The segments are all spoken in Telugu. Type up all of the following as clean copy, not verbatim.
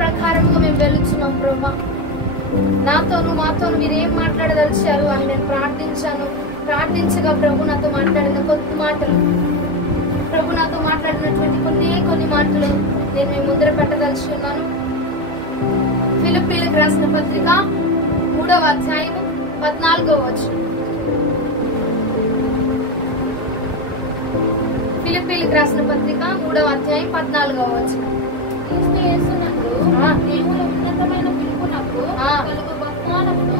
ప్రకారంగా మేము వెళుతున్నాం ప్రభా. నాతోను మాతోను మీరేం మాట్లాడదలిచారు అని నేను ప్రార్థించగా ప్రభు నాతో మాట్లాడిన కొద్ది మాటలు, ప్రభు నాతో మాట్లాడినటువంటి కొన్ని మాటలు నేను మీ ముందర పెట్టదలిచి ఉన్నాను. ఫిలిప్పీలకు రాసిన పత్రిక 3వ అధ్యాయము 14వ వచనం. ఫిలిప్పీలకు రాసిన పత్రిక 3వ అధ్యాయం 14వ వచనం. దేవుని ఉన్నతమైన పిలుపునకు కలుగు బహుమానమును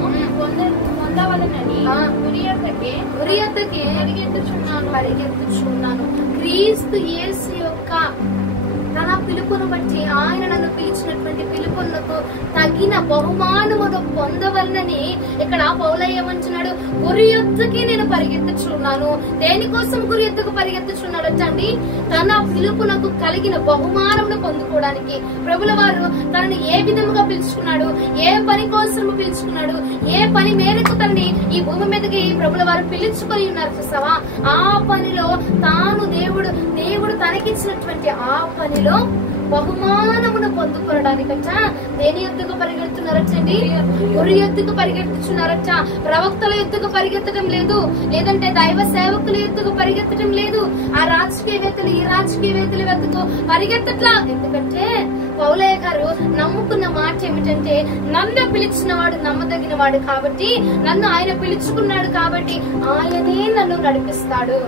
పొందవలెనని పరిగెత్తుచున్నాను. క్రీస్తు యేసు యొక్క తన పిలుపును బట్టి ఆయన నన్ను పిలిచినటువంటి పిలుపునకు తగిన బహుమానమును పొందవలనని ఇక్కడ పౌలు ఏమంటున్నాడు? గురి ఎత్తుకి నేను పరిగెత్తుచున్నాను. దేనికోసం గురి ఎత్తుకు పరిగెత్తుచున్నాడు అండి? తన పిలుపునకు కలిగిన బహుమానమును పొందుకోవడానికి. ప్రభుల వారు తనని ఏ విధముగా పిలుచుకున్నాడు, ఏ పని కోసం పిలుచుకున్నాడు, ఏ పని మేరకు తనని ఈ భూమి మీదకి ప్రభుల వారు పిలుచుకొని ఉన్నారు చూసావా? ఆ పనిలో తాను దేవుడు తనకిచ్చినటువంటి ఆ పనిలో బహుమానమును పొందుకోవడానికట దేని ఎత్తుకు పరిగెడుతున్నారటండి? గురి ఎత్తుకు పరిగెత్తుచున్నారట. ప్రవక్తల ఎత్తుకు పరిగెత్తడం లేదు, లేదంటే దైవ సేవకుల ఎత్తుకు పరిగెత్తడం లేదు, ఆ రాజకీయవేత్తలు ఈ రాజకీయవేత్తల ఎత్తుకు పరిగెత్తట్లా. ఎందుకంటే పౌలయ్య గారు నమ్ముకున్న మాట ఏమిటంటే, నన్ను పిలిచిన వాడు నమ్మదగిన వాడు కాబట్టి, నన్ను ఆయన పిలుచుకున్నాడు కాబట్టి ఆయనే నన్ను నడిపిస్తాడు,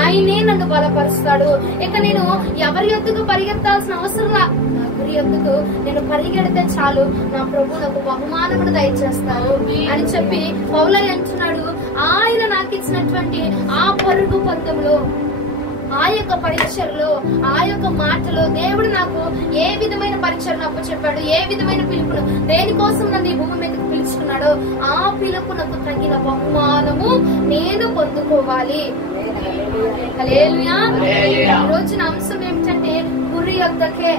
ఆయనే నన్ను బలపరుస్తాడు. ఇక నేను ఎవరి ఎత్తుకు పరిగెత్తాల్సిన అవసరం లా. నా గురి ఎత్తుకు నేను పరిగెడితే చాలు, నా ప్రభు నాకు బహుమానమును దయచేస్తాడు అని చెప్పి పౌలయ్య అంటున్నాడు. ఆయన నాకు ఇచ్చినటువంటి ఆ పరుగు పందెంలో, ఆ యొక్క పరిచయలో, ఆ యొక్క మాటలో దేవుడు నాకు ఏ విధమైన పరిచయను అప్పచెప్పాడు, ఏ విధమైన పిలుపును, దేనికోసం నన్ను ఈ భూమి మీదకి పిలుచుకున్నాడో ఆ పిలుపునకు తగిన బహుమానము నేను పొందుకోవాలి. హల్లెలూయా. ఈ రోజున అంశం ఏమిటంటే గురి యొద్దకే.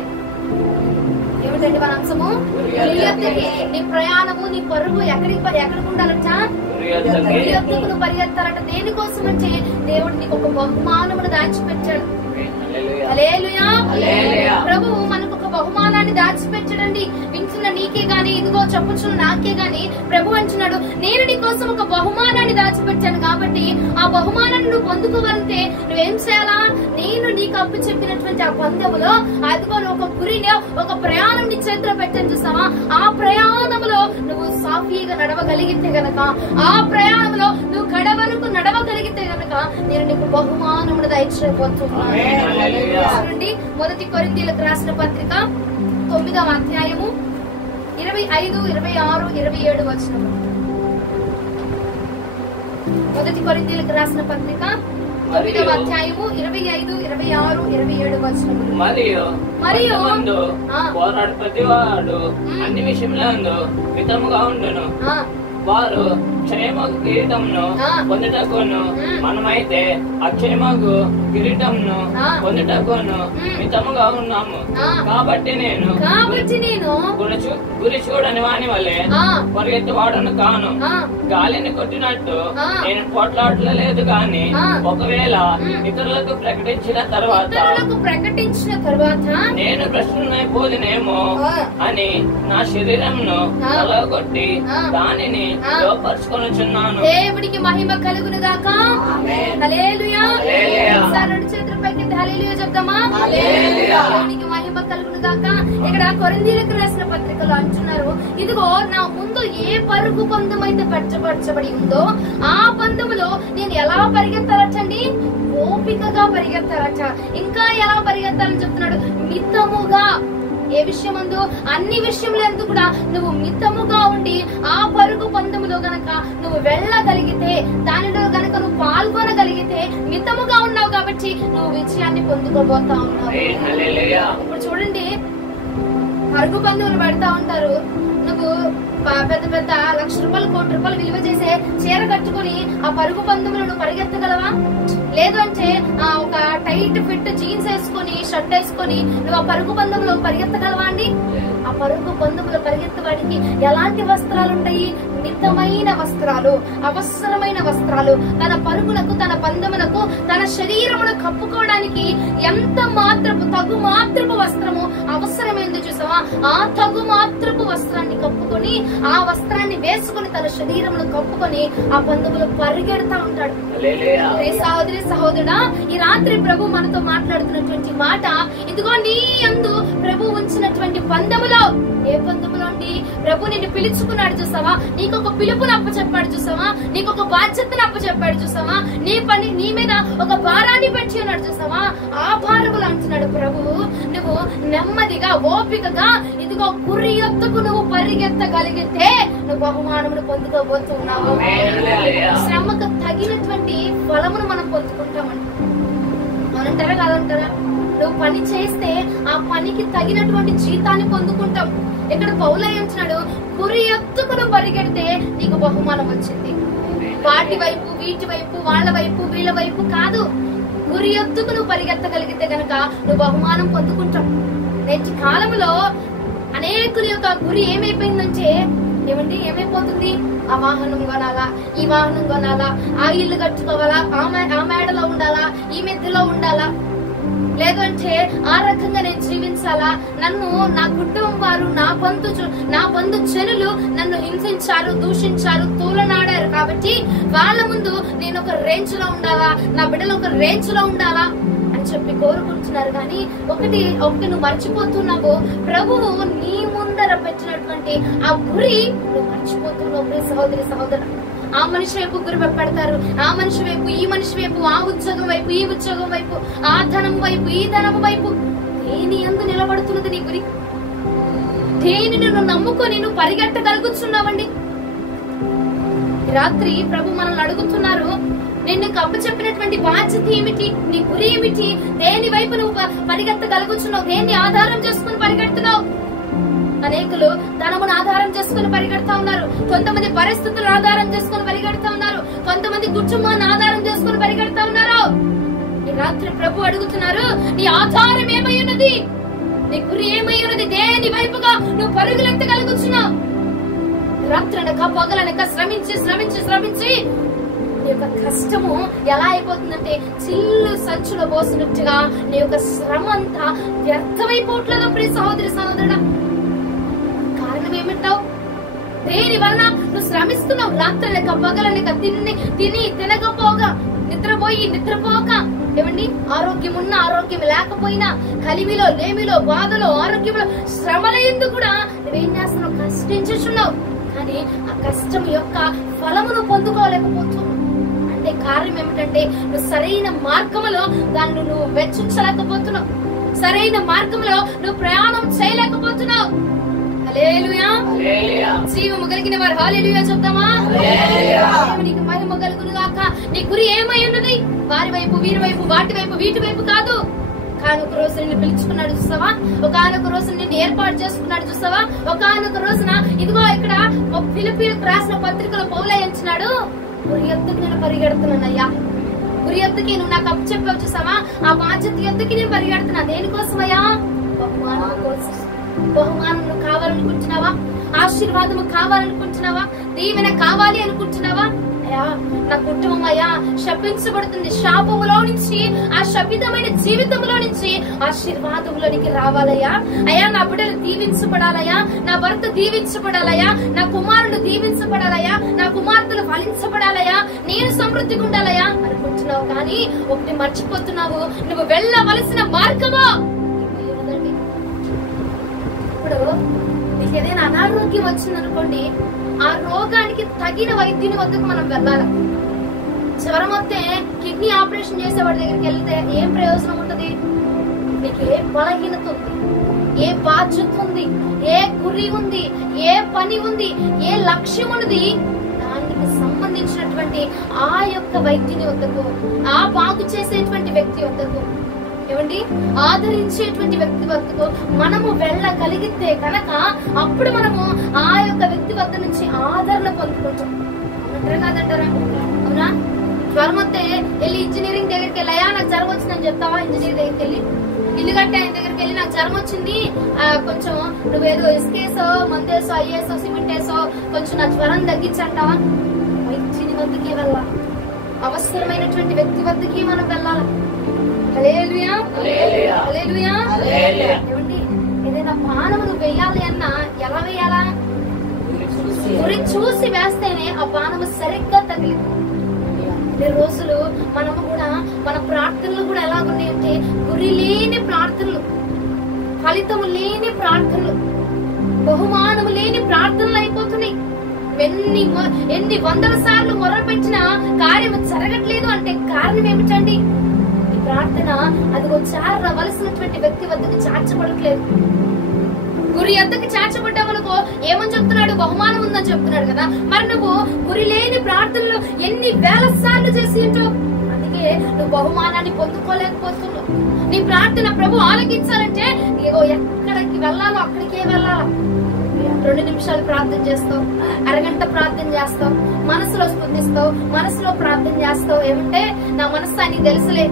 ఏమిటండి మన అంశము? గురి యొద్దకే. నీ ప్రయాణము, నీ పరుగు ఎక్కడికి ఉండాలట? గురి యొద్దకు నువ్వు పరిగెత్తాలట. దేనికోసం అంటే దేవుడు నీకు ఒక బహుమానమును దాచిపెట్టాడు. హల్లెలూయా. ప్రభువు మనకు ఒక బహుమానాన్ని దాచిపెట్టడండి. వింటున్న నీకే గాని, ఇదిగో చెప్పుచున్న నాకే గాని ప్రభు అంటున్నాడు, నేను నీ కోసం ఒక బహుమానాన్ని దాచిపెట్టాను కాబట్టి ఆ బహుమానాన్ని నువ్వు పొందుకోవాలంటే నువ్వేం చేయాలా? నేను నీకు అప్పు చెప్పినటువంటి ఆ పందెములో అదిగో ఒక గురిని, ఒక ప్రయాణం నీ చేతిలో పెట్టని చూస్తావా? ఆ ప్రయాణంలో నువ్వు సాఫీగా నడవగలిగితే గనక, ఆ ప్రయాణంలో నువ్వు కడవరకు నడవగలిగితే గనక నేను నీకు బహుమానమును దయచేయబోతున్నాను. చూడండి, 1 కొరింథీయులకు రాసిన పత్రిక 9వ అధ్యాయము 25, 26, 27 వచనము. 1 కొరింథీయులకు రాసిన పత్రిక 9వ అధ్యాయము 25, 26, 27 వచనము. మరియు పోరాడు ప్రతివాడు అన్ని విషయంలో మితముగా ఉండును. వారు క్షయమగు కిరీటంను పొందుటకును, మనమైతే అక్షయమగు కిరీటంను పొందుటకును మితముగా ఉన్నాము. కాబట్టి నేను గురి చూడని వాని వలె పరిగెత్తువాడను కాను. గాలిని కొట్టినట్టు నేను పోట్లాడలేదు గాని, ఒకవేళ ఇతరులకు ప్రకటించిన తర్వాత నేను భ్రష్టునైపోదునేమో అని నా శరీరంను అలగొట్టి దానిని లోపరుచుకొనుచున్నాను. దేవుడికి మహిమ కలుగును గాక. హల్లెలూయా. రెండు చేతుల పైకి హల్లెలూయా చెప్తామా? దేవునికి మహిమ కలుగును గాక. ఇక్కడ కొరింథీయులకు రాసిన పత్రికలో అంటున్నారు, ఇదిగో నా ముందు ఏ పరుగు పందెం అయితే పరచబడి ఉందో ఆ పందెములో నేను ఎలా పరిగెత్తాలటండి? ఓపికగా పరిగెత్తాలట. ఇంకా ఎలా పరిగెత్తాలని చెప్తున్నాడు? మితముగా. ఏ విషయమందు? అన్ని విషయములందు కూడా నువ్వు మితముగా ఉండి ఆ పరుగు పందెములో గనక నువ్వు వెళ్ళగలిగితే, దానిలో గనక నువ్వు పాల్గొనగలిగితే, మితముగా ఉన్నావు కాబట్టి నువ్వు విజయాన్ని పొందుకోబోతా ఉన్నావు. ఇప్పుడు చూడండి, పరుగు పందెములు పెడతా ఉంటారు. నువ్వు పెద్ద పెద్ద లక్ష రూపాయలు, కోటి రూపాయలు విలువ చేసే చీర కట్టుకుని ఆ పరుగు పందెములు నువ్వు పరిగెత్తగలవా? లేదు అంటే ఒక టైట్ ఫిట్ జీన్స్ వేసుకొని, షర్ట్ వేసుకొని నువ్వు ఆ పరుగు పందెంలో పరిగెత్తగలవా అండి? ఆ పరుగు పందుములు పరిగెత్తవాడికి ఎలాంటి వస్త్రాలు ఉంటాయి? మితమైన వస్త్రాలు, అవసరమైన వస్త్రాలు. తన పరుగులకు, తన పందములకు, తన శరీరమును కప్పుకోవడానికి ఎంత మాత్రపు తగు మాత్రపు వస్త్రము అవసరమైంది చూసావా? ఆ తగు మాత్రపు వస్త్రాన్ని కప్పుకొని, ఆ వస్త్రాన్ని వేసుకుని, తన శరీరమును కప్పుకొని ఆ పందములు పరిగెడతా ఉంటాడు. సహోదరి సహోదరుడా, ఈ రాత్రి ప్రభు మనతో మాట్లాడుతున్నటువంటి మాట, ఇదిగో నీ యందు ప్రభు ఉంచినటువంటి పందములో, ఏ పందములో అండి? ప్రభు నిన్ను పిలుచుకున్నాడు చూసావా? నీకు ఒక పిలుపుని అప్పచెప్పాడు చూసావా? నీకు ఒక బాధ్యతను అప్పచెప్పాడు చూసావా? నీ మీద ఒక భారాన్ని పెట్టి ఉన్నాడు చూసావా? ఆ భారములు అంటున్నాడు ప్రభు, నువ్వు నెమ్మదిగా ఓపికగా ఇదిగో గురి ఎత్తుకు నువ్వు పరిగెత్తగలిగితే నువ్వు బహుమానమును పొందుకోబోతున్నావు. శ్రమకు తగినటువంటి ఫలమును మనం పొందుకుంటామండి. అవునంటారా కాదంటారా? నువ్వు పని చేస్తే ఆ పనికి తగినటువంటి జీతాన్ని పొందుకుంటాం. ఇక్కడ పౌలయ్య అంటున్నాడు, గురి ఎత్తుకును పరిగెడితే నీకు బహుమానం వచ్చింది. వాటి వైపు, వీటి వైపు, వాళ్ళ వైపు, వీళ్ళ వైపు కాదు. గురి ఎత్తుకు నువ్వు పరిగెత్తగలిగితే గనక నువ్వు బహుమానం పొందుకుంటావు. నేటి కాలంలో అనేకుల యొక్క గురి ఏమైపోయిందంటే, ఏమైపోతుంది? ఆ వాహనం కొనాలా, ఈ వాహనం కొనాలా, ఆ ఇల్లు కట్టుకోవాలా, ఆ మేడలో ఉండాలా, ఈ మెద్దలో ఉండాలా, లేదంటే ఆ రకంగా నేను జీవించాలా, నన్ను నా కుటుంబం వారు, నా బంధు జనులు నన్ను హింసించారు, దూషించారు, తూలనాడారు కాబట్టి వాళ్ళ ముందు నేను ఒక రేంజ్ లో ఉండాలా, నా బిడ్డలు ఒక రేంజ్ లో ఉండాలా అని చెప్పి కోరుకుంటున్నారు. కానీ ఒకటి నువ్వు మర్చిపోతున్నావు, ప్రభువు నీ ముందర పెట్టినటువంటి ఆ గురి నువ్వు మర్చిపోతున్నావు. సహోదరి సహోదరు, ఆ మనిషి వైపు గురి పెడతారు, ఆ మనిషి వైపు, ఈ మనిషి వైపు, ఆ ఉద్యోగం వైపు, ఈ ఉద్యోగం వైపు, ఆ ధనం వైపు, ఈ ధనం వైపు. దేని యందు నిలబడుతున్నది నీ గురి? దేనిని నువ్వు నమ్ముకొని నువ్వు పరిగెట్టగలుగుతున్నావండి? రాత్రి ప్రభు మనల్ని అడుగుతున్నారు, నేను నీకు అప్పచెప్పినటువంటి బాధ్యత ఏమిటి? నీ గురి ఏమిటి? దేని వైపు నువ్వు పరిగెత్తగలుగుతున్నావు? దేన్ని ఆధారం చేసుకుని పరిగెడుతున్నావు? అనేకులు ధనమును ఆధారం చేసుకుని పరిగెడతా ఉన్నారు, కొంతమంది పరిస్థితులను ఆధారం చేసుకుని పరిగెడతా ఉన్నారు, కొంతమంది కుటుంబాన్ని ఆధారం చేసుకుని పరిగెడతా ఉన్నారు. ఈ రాత్రి ప్రభు అడుగుతున్నారు, నీ ఆధారం ఏమై ఉన్నది? నీ గురి ఏమై ఉన్నది? దేని వైపుగా నువ్వు పరుగులెత్తగలుగుతున్నావు? రాత్రి అనక పగలనక శ్రమించి శ్రమించి శ్రమించి నీ యొక్క కష్టము ఎలా అయిపోతుందంటే చిల్లు సంచులో పోసినట్టుగా నీ యొక్క శ్రమ అంతా వ్యర్థమైపోవట్లేదు. ప్రియ సహోదరి సహోదరుడా, కారణం ఏమంటావు? దేని వలన నువ్వు శ్రమిస్తున్నావు? రాత్రి లేక పగలనక తిని తినకపోగా, నిద్రపోక, ఏమండి, ఆరోగ్యం ఉన్నా ఆరోగ్యం లేకపోయినా, కలిమిలో లేమిలో బాధలో ఆరోగ్యంలో శ్రమల యందు కూడా నువ్వేం చేస్తున్నావు? కష్టించుచున్నావు. కానీ ఆ కష్టం యొక్క ఫలమును పొందుకోలేకపోతున్నావు. అంటే కారణం ఏమిటంటే నువ్వు సరైన మార్గంలో దాన్ని నువ్వు వెచ్చించలేకపోతున్నావు, సరైన మార్గంలో నువ్వు ప్రయాణం చేయలేకపోతున్నావు. హల్లెలూయా. జీవము కలిగిన వారు హల్లెలూయా చెప్తామా? దేవునికి మహిమ కలుగును గాక. నీ గురి ఏమై ఉన్నది? వారి వైపు, వీరి వైపు, వాటి వైపు, వీటి వైపు కాదు. ఒకానొక రోజు నిన్ను పిలుచుకున్నాడు చూసావా? ఒకానొక రోజు నిన్ను ఏర్పాటు చేసుకున్నాడు చూసావా? ఒకానొక రోజున ఇదిగో ఇక్కడ ఫిలిప్పీయులకు రాసిన పత్రికలో పౌలయ్య అంటున్నాడు, గురి ఎత్తుకు నేను పరిగెడుతున్నానయ్యా, గురి ఎత్తుకి నువ్వు నాకు అప్పు చెప్పావు చూసావా? ఆ బాధ్యత ఎత్తుకి నేను పరిగెడుతున్నా. దేనికోసమయ్యా? బహుమానం కోసం. బహుమానం కావాలనుకుంటున్నావా? ఆశీర్వాదము కావాలనుకుంటున్నావా? దీవెన కావాలి అనుకుంటున్నావా? అయ్యా, నా కుటుంబం అయ్యా శపించబడుతుంది, శాపములో నుంచి, ఆ శపితమైన జీవితంలో నుంచి ఆశీర్వాదంలోనికి రావాలయ్యా. అయ్యా, నా బిడ్డలు దీవించబడాలయ్యా, నా భర్త దీవించబడాలయ్యా, నా కుమారుడు దీవించబడాలయ్యా, నా కుమార్తెలు ఫలించబడాలయ్యా, నేను సమృద్ధిగా ఉండాలయ్యా అనుకుంటున్నావు. కానీ ఒకటి మర్చిపోతున్నావు, నువ్వు వెళ్ళవలసిన మార్గమా. ఇప్పుడు నీకు ఏదైనా అనారోగ్యం వచ్చిందనుకోండి, ఆ రోగానికి తగిన వైద్యుని వద్దకు మనం వెళ్ళాలి. జ్వరం వస్తే కిడ్నీ ఆపరేషన్ చేసేవాడి దగ్గరికి వెళ్తే ఏం ప్రయోజనం ఉంటది? నీకు ఏ బలహీనత ఉంది, ఏ బాధ్యత ఉంది, ఏ గురి ఉంది, ఏ పని ఉంది, ఏ లక్ష్యం ఉన్నది, దానికి సంబంధించినటువంటి ఆ యొక్క వైద్యుని వద్దకు, ఆ బాగు చేసేటువంటి వ్యక్తి వద్దకు, ఏమండి, ఆదరించేటువంటి వ్యక్తి వద్దకు మనము వెళ్ళగలిగితే కనుక అప్పుడు మనము ఆ యొక్క వ్యక్తి వద్ద నుంచి ఆదరణ పొందుకుంటాం. అంటారా కాదంటారా? అవునా? జ్వరం వస్తే వెళ్ళి ఇంజనీరింగ్ దగ్గరికి వెళ్ళాయా నాకు జ్వరం వచ్చిందని చెప్తావా? ఇంజనీరింగ్ దగ్గరికి వెళ్ళి ఇల్లు కట్టి ఆయన దగ్గరికి వెళ్ళి నాకు జ్వరం వచ్చింది, కొంచెం నువ్వేదో ఇసుకేసో మందేసో అయ్యేసో సిమెంట్ వేసో కొంచెం నా జ్వరం తగ్గించంటావా? వైద్యుని వద్దకే వెళ్ళాలి, అవసరమైనటువంటి వ్యక్తి వద్దకి మనం వెళ్ళాలి. హల్లెలూయా హల్లెలూయా. ఏమండి, ఏదైనా బాణమును వేయాలి అన్నా ఎలా వేయాలా? గురి చూసి వేస్తేనే ఆ బాణము సరిగ్గా తగిలింది. రోజులు మనము కూడా మన ప్రార్థనలు కూడా ఎలా ఉన్నాయంటే గురి లేని ప్రార్థనలు, ఫలితము లేని ప్రార్థనలు, బహుమానము లేని ప్రార్థనలు అయిపోతున్నాయి. ఎన్ని వందల సార్లు మొరలు పెట్టినా కార్యం జరగట్లేదు అంటే కారణం ఏమిటండి? ఈ ప్రార్థన అదిగో చేరవలసినటువంటి వ్యక్తి వద్దకు చార్చబడట్లేదు. గురి ఎద్దకు చేర్చబడ్డావనుకో ఏమని చెప్తున్నాడు? బహుమానం ఉందని చెప్తున్నాడు కదా. మరి నువ్వు గురి లేని ప్రార్థనలు ఎన్ని వేల సార్లు చేసి ఉంటావు. అందుకే నువ్వు బహుమానాన్ని పొందుకోలేకపోతున్నావు. నీ ప్రార్థన ప్రభు ఆలకించాలంటే నీవు ఎక్కడికి వెళ్ళాలో అక్కడికే వెళ్ళాలా. 2 నిమిషాలు ప్రార్థన చేస్తావు, అరగంట ప్రార్థన చేస్తావు, మనసులో స్పందిస్తావు, మనసులో ప్రార్థన చేస్తావు. ఏమంటే నా మనసు ఆయనకి తెలుసులే.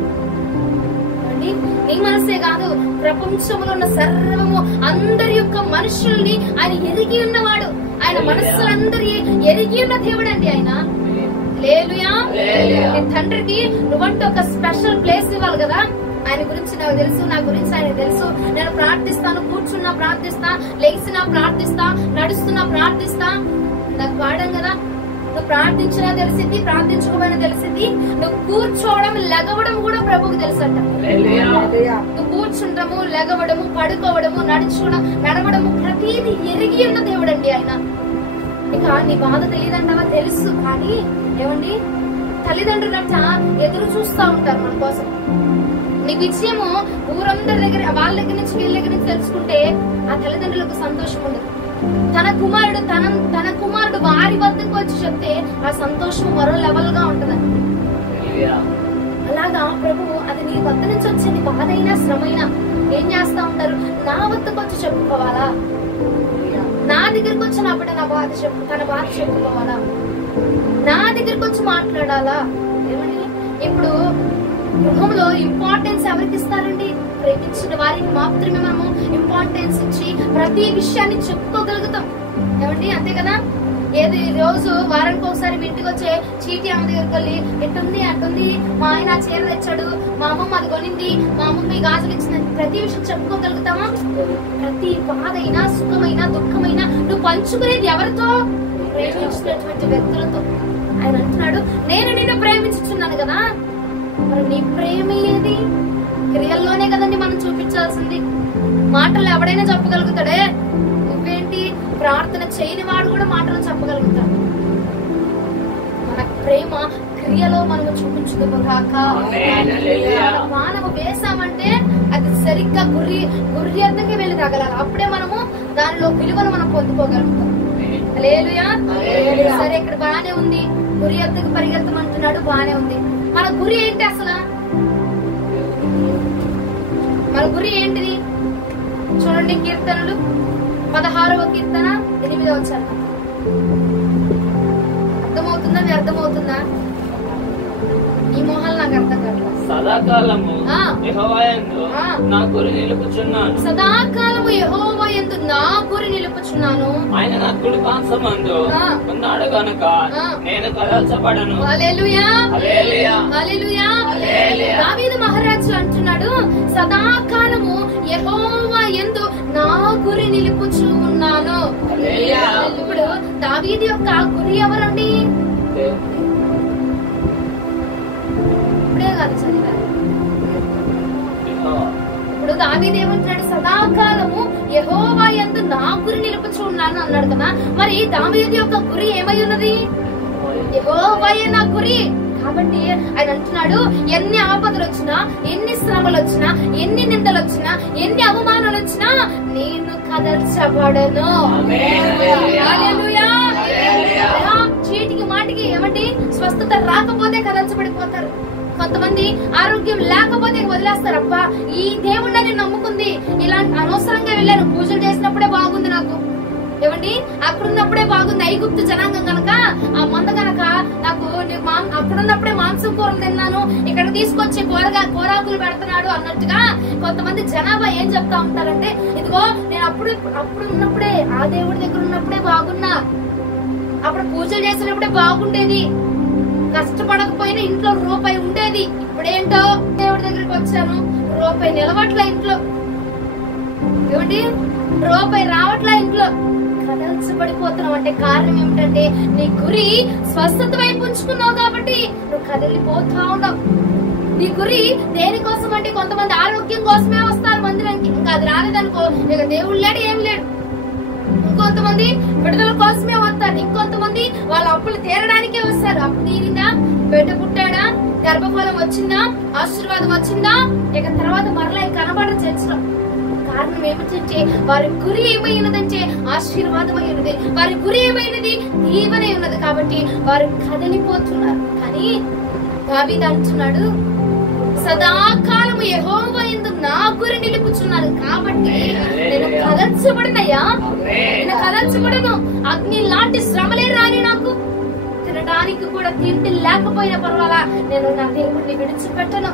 నీ మనసే కాదు, ప్రపంచంలో ఉన్న సర్వము అందరి యొక్క మనుషుల్ని ఆయన ఎరిగి ఉన్నవాడు. ఆయన మనస్సులందరి ఎరిగి ఉన్న దేవుడు అండి ఆయన. హల్లెలూయా. నీ తండ్రికి నువ్వంటే ఒక స్పెషల్ ప్లేస్ ఇవ్వాలి కదా. ఆయన గురించి నాకు తెలుసు, నా గురించి ఆయన తెలుసు. నేను ప్రార్థిస్తాను, కూర్చున్నా ప్రార్థిస్తా, లేచినా ప్రార్థిస్తా, నడుస్తున్నా ప్రార్థిస్తా. నాకు పాడం కదా, నువ్వు ప్రార్థించినా తెలిసింది, ప్రార్థించుకోమని తెలిసింది. నువ్వు కూర్చోవడం లెగవడం కూడా ప్రభువుకి తెలుసంట. నువ్వు కూర్చుంటము, లెగవడము, పడుకోవడము, నడవడము ప్రతిదీ ఎరిగి ఉన్న దేవుడు అండి ఆయన. ఇక నీ బాధ తెలియదంటావా? తెలుసు. కానీ ఏమండి, తల్లిదండ్రులంట ఎదురు చూస్తా ఉంటారు మన కోసం. నీ విజయము ఊరందరి దగ్గర, వాళ్ళ దగ్గర నుంచి వీళ్ళ దగ్గర నుంచి తెలుసుకుంటే ఆ తల్లిదండ్రులకు సంతోషం ఉండదు. తన కుమారుడు వారి వద్దకు వచ్చి చెప్తే ఆ సంతోషం మరో లెవెల్ గా ఉంటదండి. అలాగా ప్రభువు అది నీ వద్ద నుంచి వచ్చే నీ బాధైనా శ్రమైనా ఏం చేస్తా ఉంటారు? నా వద్దకు వచ్చి చెప్పుకోవాలా, నా దగ్గరకు వచ్చినప్పుడు తన బాధ చెప్పుకోవాలా, నా దగ్గరకు వచ్చి మాట్లాడాలా. ఏమని ఇప్పుడు గృహంలో ఇంపార్టెన్స్ ఎవరికి ఇస్తారండి? ప్రేమించిన వారికి మాత్రమే మనము ఇంపార్టెన్స్ ఇచ్చి ప్రతి విషయాన్ని చెప్పుకోగలుగుతాం. ఏమండి, అంతే కదా. ఏది రోజు వారానికి ఒకసారి మీ ఇంటికి వచ్చే చీటీ అమ్మ దగ్గరికి వెళ్ళి ఎట్టుంది అట్టుంది, మా ఆయన చీర తెచ్చాడు, మా అమ్మమ్మ అది కొనింది, మా అమ్మమ్మ ఈ గాజులు ఇచ్చింది, ప్రతి విషయం చెప్పుకోగలుగుతామా? ప్రతి బాధైనా సుఖమైనా దుఃఖమైనా నువ్వు పంచుకునేది ఎవరితో? ప్రేమించినటువంటి వ్యక్తులతో. ఆయన అంటున్నాడు, నేను నిన్ను ప్రేమించుచున్నాను కదా. మరి నీ ప్రేమ ఏది? క్రియల్లోనే కదండి మనం చూపించాల్సింది. మాటలు ఎవడైనా చెప్పగలుగుతాడే, నువ్వేంటి ప్రార్థన చేయని వాడు కూడా మాటలు చెప్పగలుగుతాడు. మన ప్రేమ క్రియలో మనము చూపించుకోగాక. మానవ వేసామంటే అది సరిగ్గా గురి అద్దకే వెళ్ళి తగలాలి. అప్పుడే మనము దానిలో విలువను మనం పొందుకోగలుగుతాం. హల్లెలూయా. సరే, ఇక్కడ బానే ఉంది, గురి అద్దకు పరిగెత్తమంటున్నాడు, బానే ఉంది. మన గురి ఏంటి అసలు? మన గురి ఏంటిది? చూడండి, కీర్తనలు 16వ కీర్తన 8వ వచనం. అర్థమవుతుందా? అర్థమవుతుందా? ఈ మొహాలు నాకు అర్థం కాదు. సదాకాలము యెహోవా యందు నా గురి నిలుపుచున్నాను. సదాకాలము యెహోవా యందు నా గురి నిలుపుచున్నాను. ఆయన నా కుడి పార్శ్వమందు ఉన్నాడు గనుక నేను కదల్చబడను. హల్లెలూయా హల్లెలూయా హల్లెలూయా. హల్లెలూయా. దావీదు మహారాజు అంటున్నాడు, సదాకాలము యెహోవా యందు నా గురి నిలుపుచు ఉన్నాను. హల్లెలూయా. ఇప్పుడు దావీదు యొక్క గురి ఎవరండి? ఇప్పుడే కాదు చదివారు. ఇప్పుడు దావీదు ఏమంటున్నాడు? సదాకాలము యెహోవా యందు నా గురి నిలుపుచు ఉన్నాను అన్నాడు కదా. మరి దావీదు యొక్క గురి ఏమై ఉన్నది? యెహోవాయే నా గురి. కాబట్టి ఆయన అంటున్నాడు, ఎన్ని ఆపదలు వచ్చినా, ఎన్ని శ్రమలు వచ్చినా, ఎన్ని నిందలు వచ్చినా, ఎన్ని అవమానాలు వచ్చినా నేను కదల్చబడను. హల్లెలూయా. చీటికి మాటికి ఏమంటే స్వస్థత రాకపోతే కదల్చబడిపోతారు. కొంతమంది ఆరోగ్యం లేకపోతే వదిలేస్తారు. అబ్బా, ఈ దేవుణ్ణి నేను నమ్ముకుంది, ఇలా అనవసరంగా వెళ్ళాను, పూజలు చేసినప్పుడే బాగుంది నాకు, ఏమండి అక్కడున్నప్పుడే బాగుంది ఐగుప్తు జనాంగం గనక ఆ మంద గనక నాకు అక్కడున్నప్పుడే మాంసం కూరలు తిన్నాను, ఇక్కడ తీసుకొచ్చి కూరాకులు పెడుతున్నాడు అన్నట్టుగా కొంతమంది జనాభా ఏం చెప్తా ఉంటారంటే, ఇదిగో నేను అప్పుడు ఉన్నప్పుడే ఆ దేవుడి దగ్గర ఉన్నప్పుడే బాగున్నా, అప్పుడు పూజలు చేసినప్పుడే బాగుండేది, కష్టపడకపోయినా ఇంట్లో రూపాయి ఉండేది, ఇప్పుడేంటో దేవుడి దగ్గరికి వచ్చాను రూపాయి నిలవట్లే ఇంట్లో, ఏమిటి రూపాయి రావట్లే ఇంట్లో, కదల్చబడిపోతున్నావు అంటే కారణం ఏమిటంటే నీ గురి స్వస్థత వైపు ఉంచుకున్నావు కాబట్టి నువ్వు కదిలిపోతా ఉన్నావు. నీ గురి దేనికోసం అంటే కొంతమంది ఆరోగ్యం కోసమే వస్తారు మందిరానికి, ఇంకా అది రాలేదనుకో ఇక దేవుడు లేడు ఏం లేడు. ఇంకొంతమంది బిడ్డల కోసమే వస్తారు, ఇంకొంతమంది వాళ్ళ అప్పులు తీరడానికే వస్తారు. అప్పు తీరిందా, బిడ్డ పుట్టాడా, గర్భఫలం వచ్చిందా, ఆశీర్వాదం వచ్చిందా, ఇక తర్వాత మరలా కనబడడం చర్చలో. కారణం ఏమిటంటే వారి గురి ఏమైనదంటే ఆశీర్వాదం అయినది, వారి గురి ఏమైనది దీవెన ఉన్నది కాబట్టి వారు కదిలిపోతున్నారు. కానీ దావీదు అంటున్నాడు, సదాకాలము యెహోవా యందు నా గురి నిలుపుచున్నాను కాబట్టి నేను కదల్చబడినయ్యా, నేను కదల్చబడను. అగ్ని లాంటి శ్రమలే రాని నాకు, తినడానికి కూడా తిండి లేకపోయినా పర్వాలా నేను నా దేవుడిని విడిచిపెట్టను,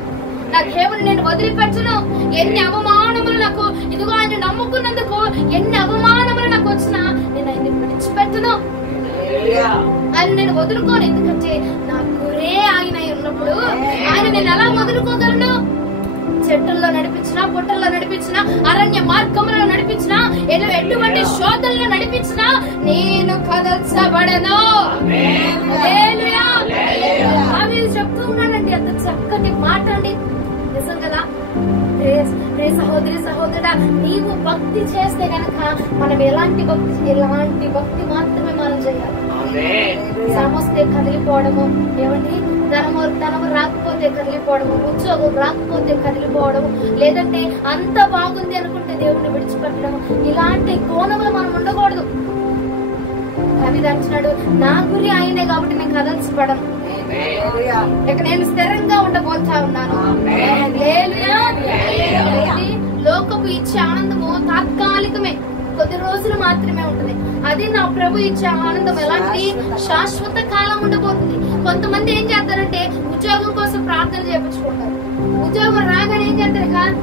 నా దేవుడిని నేను వదిలిపెట్టను. ఎన్ని అవమానములు నాకు, ఇదిగో ఆయన నమ్ముకున్నందుకు ఎన్ని అవమానములు నాకు వచ్చినా నేను ఆయన్ని విడిచిపెట్టను, ఆయన నేను వదులుకోను. ఎందుకంటే నా గురే ఆయన ఉన్నప్పుడు ఆయన నేను ఎలా వదులుకోగలను? చెట్టుల్లో నడిపించినా, పుట్టల్లో నడిపించినా, అరణ్య మార్గంలో నడిపించినా, ఎటువంటి శోధనలో నడిపించినా నేను కదల్చబడను. చెప్తూ ఉన్నానండి, అంత చక్కటి మాట అండి, నిజం కదా. సహోదరి సహోదరుడా, నీవు భక్తి చేస్తే గనక మనం ఎలాంటి భక్తి మాత్రమే మనం చేయాలి. సమస్తే కదిలిపోవడము, ఏమండి ధనము రాకపోతే కదిలిపోవడము, ఉద్యోగం రాకపోతే కదిలిపోవడము, లేదంటే అంత బాగుంది అనుకుంటే దేవుడిని విడిచిపెట్టడము, ఇలాంటి కోణంలో మనం ఉండకూడదు. కవి అంటున్నాడు, నా గురి ఆయనే కాబట్టి నేను కదల్చబడను, ఇక నేను స్థిరంగా ఉండబోతా ఉన్నాను. లోకపు ఇచ్చే ఆనందము తాత్కాలికమే, కొద్ది రోజులు మాత్రమే ఉంటుంది. అది నా ప్రభు ఇచ్చే ఆనందం ఎలాంటి శాశ్వత కాలం ఉండబోతుంది. కొంతమంది ఏం చేస్తారంటే ఉద్యోగం కోసం ప్రార్థన చేయించుకుంటారు, ఉద్యోగం రాగానే ఏం చేస్తారు,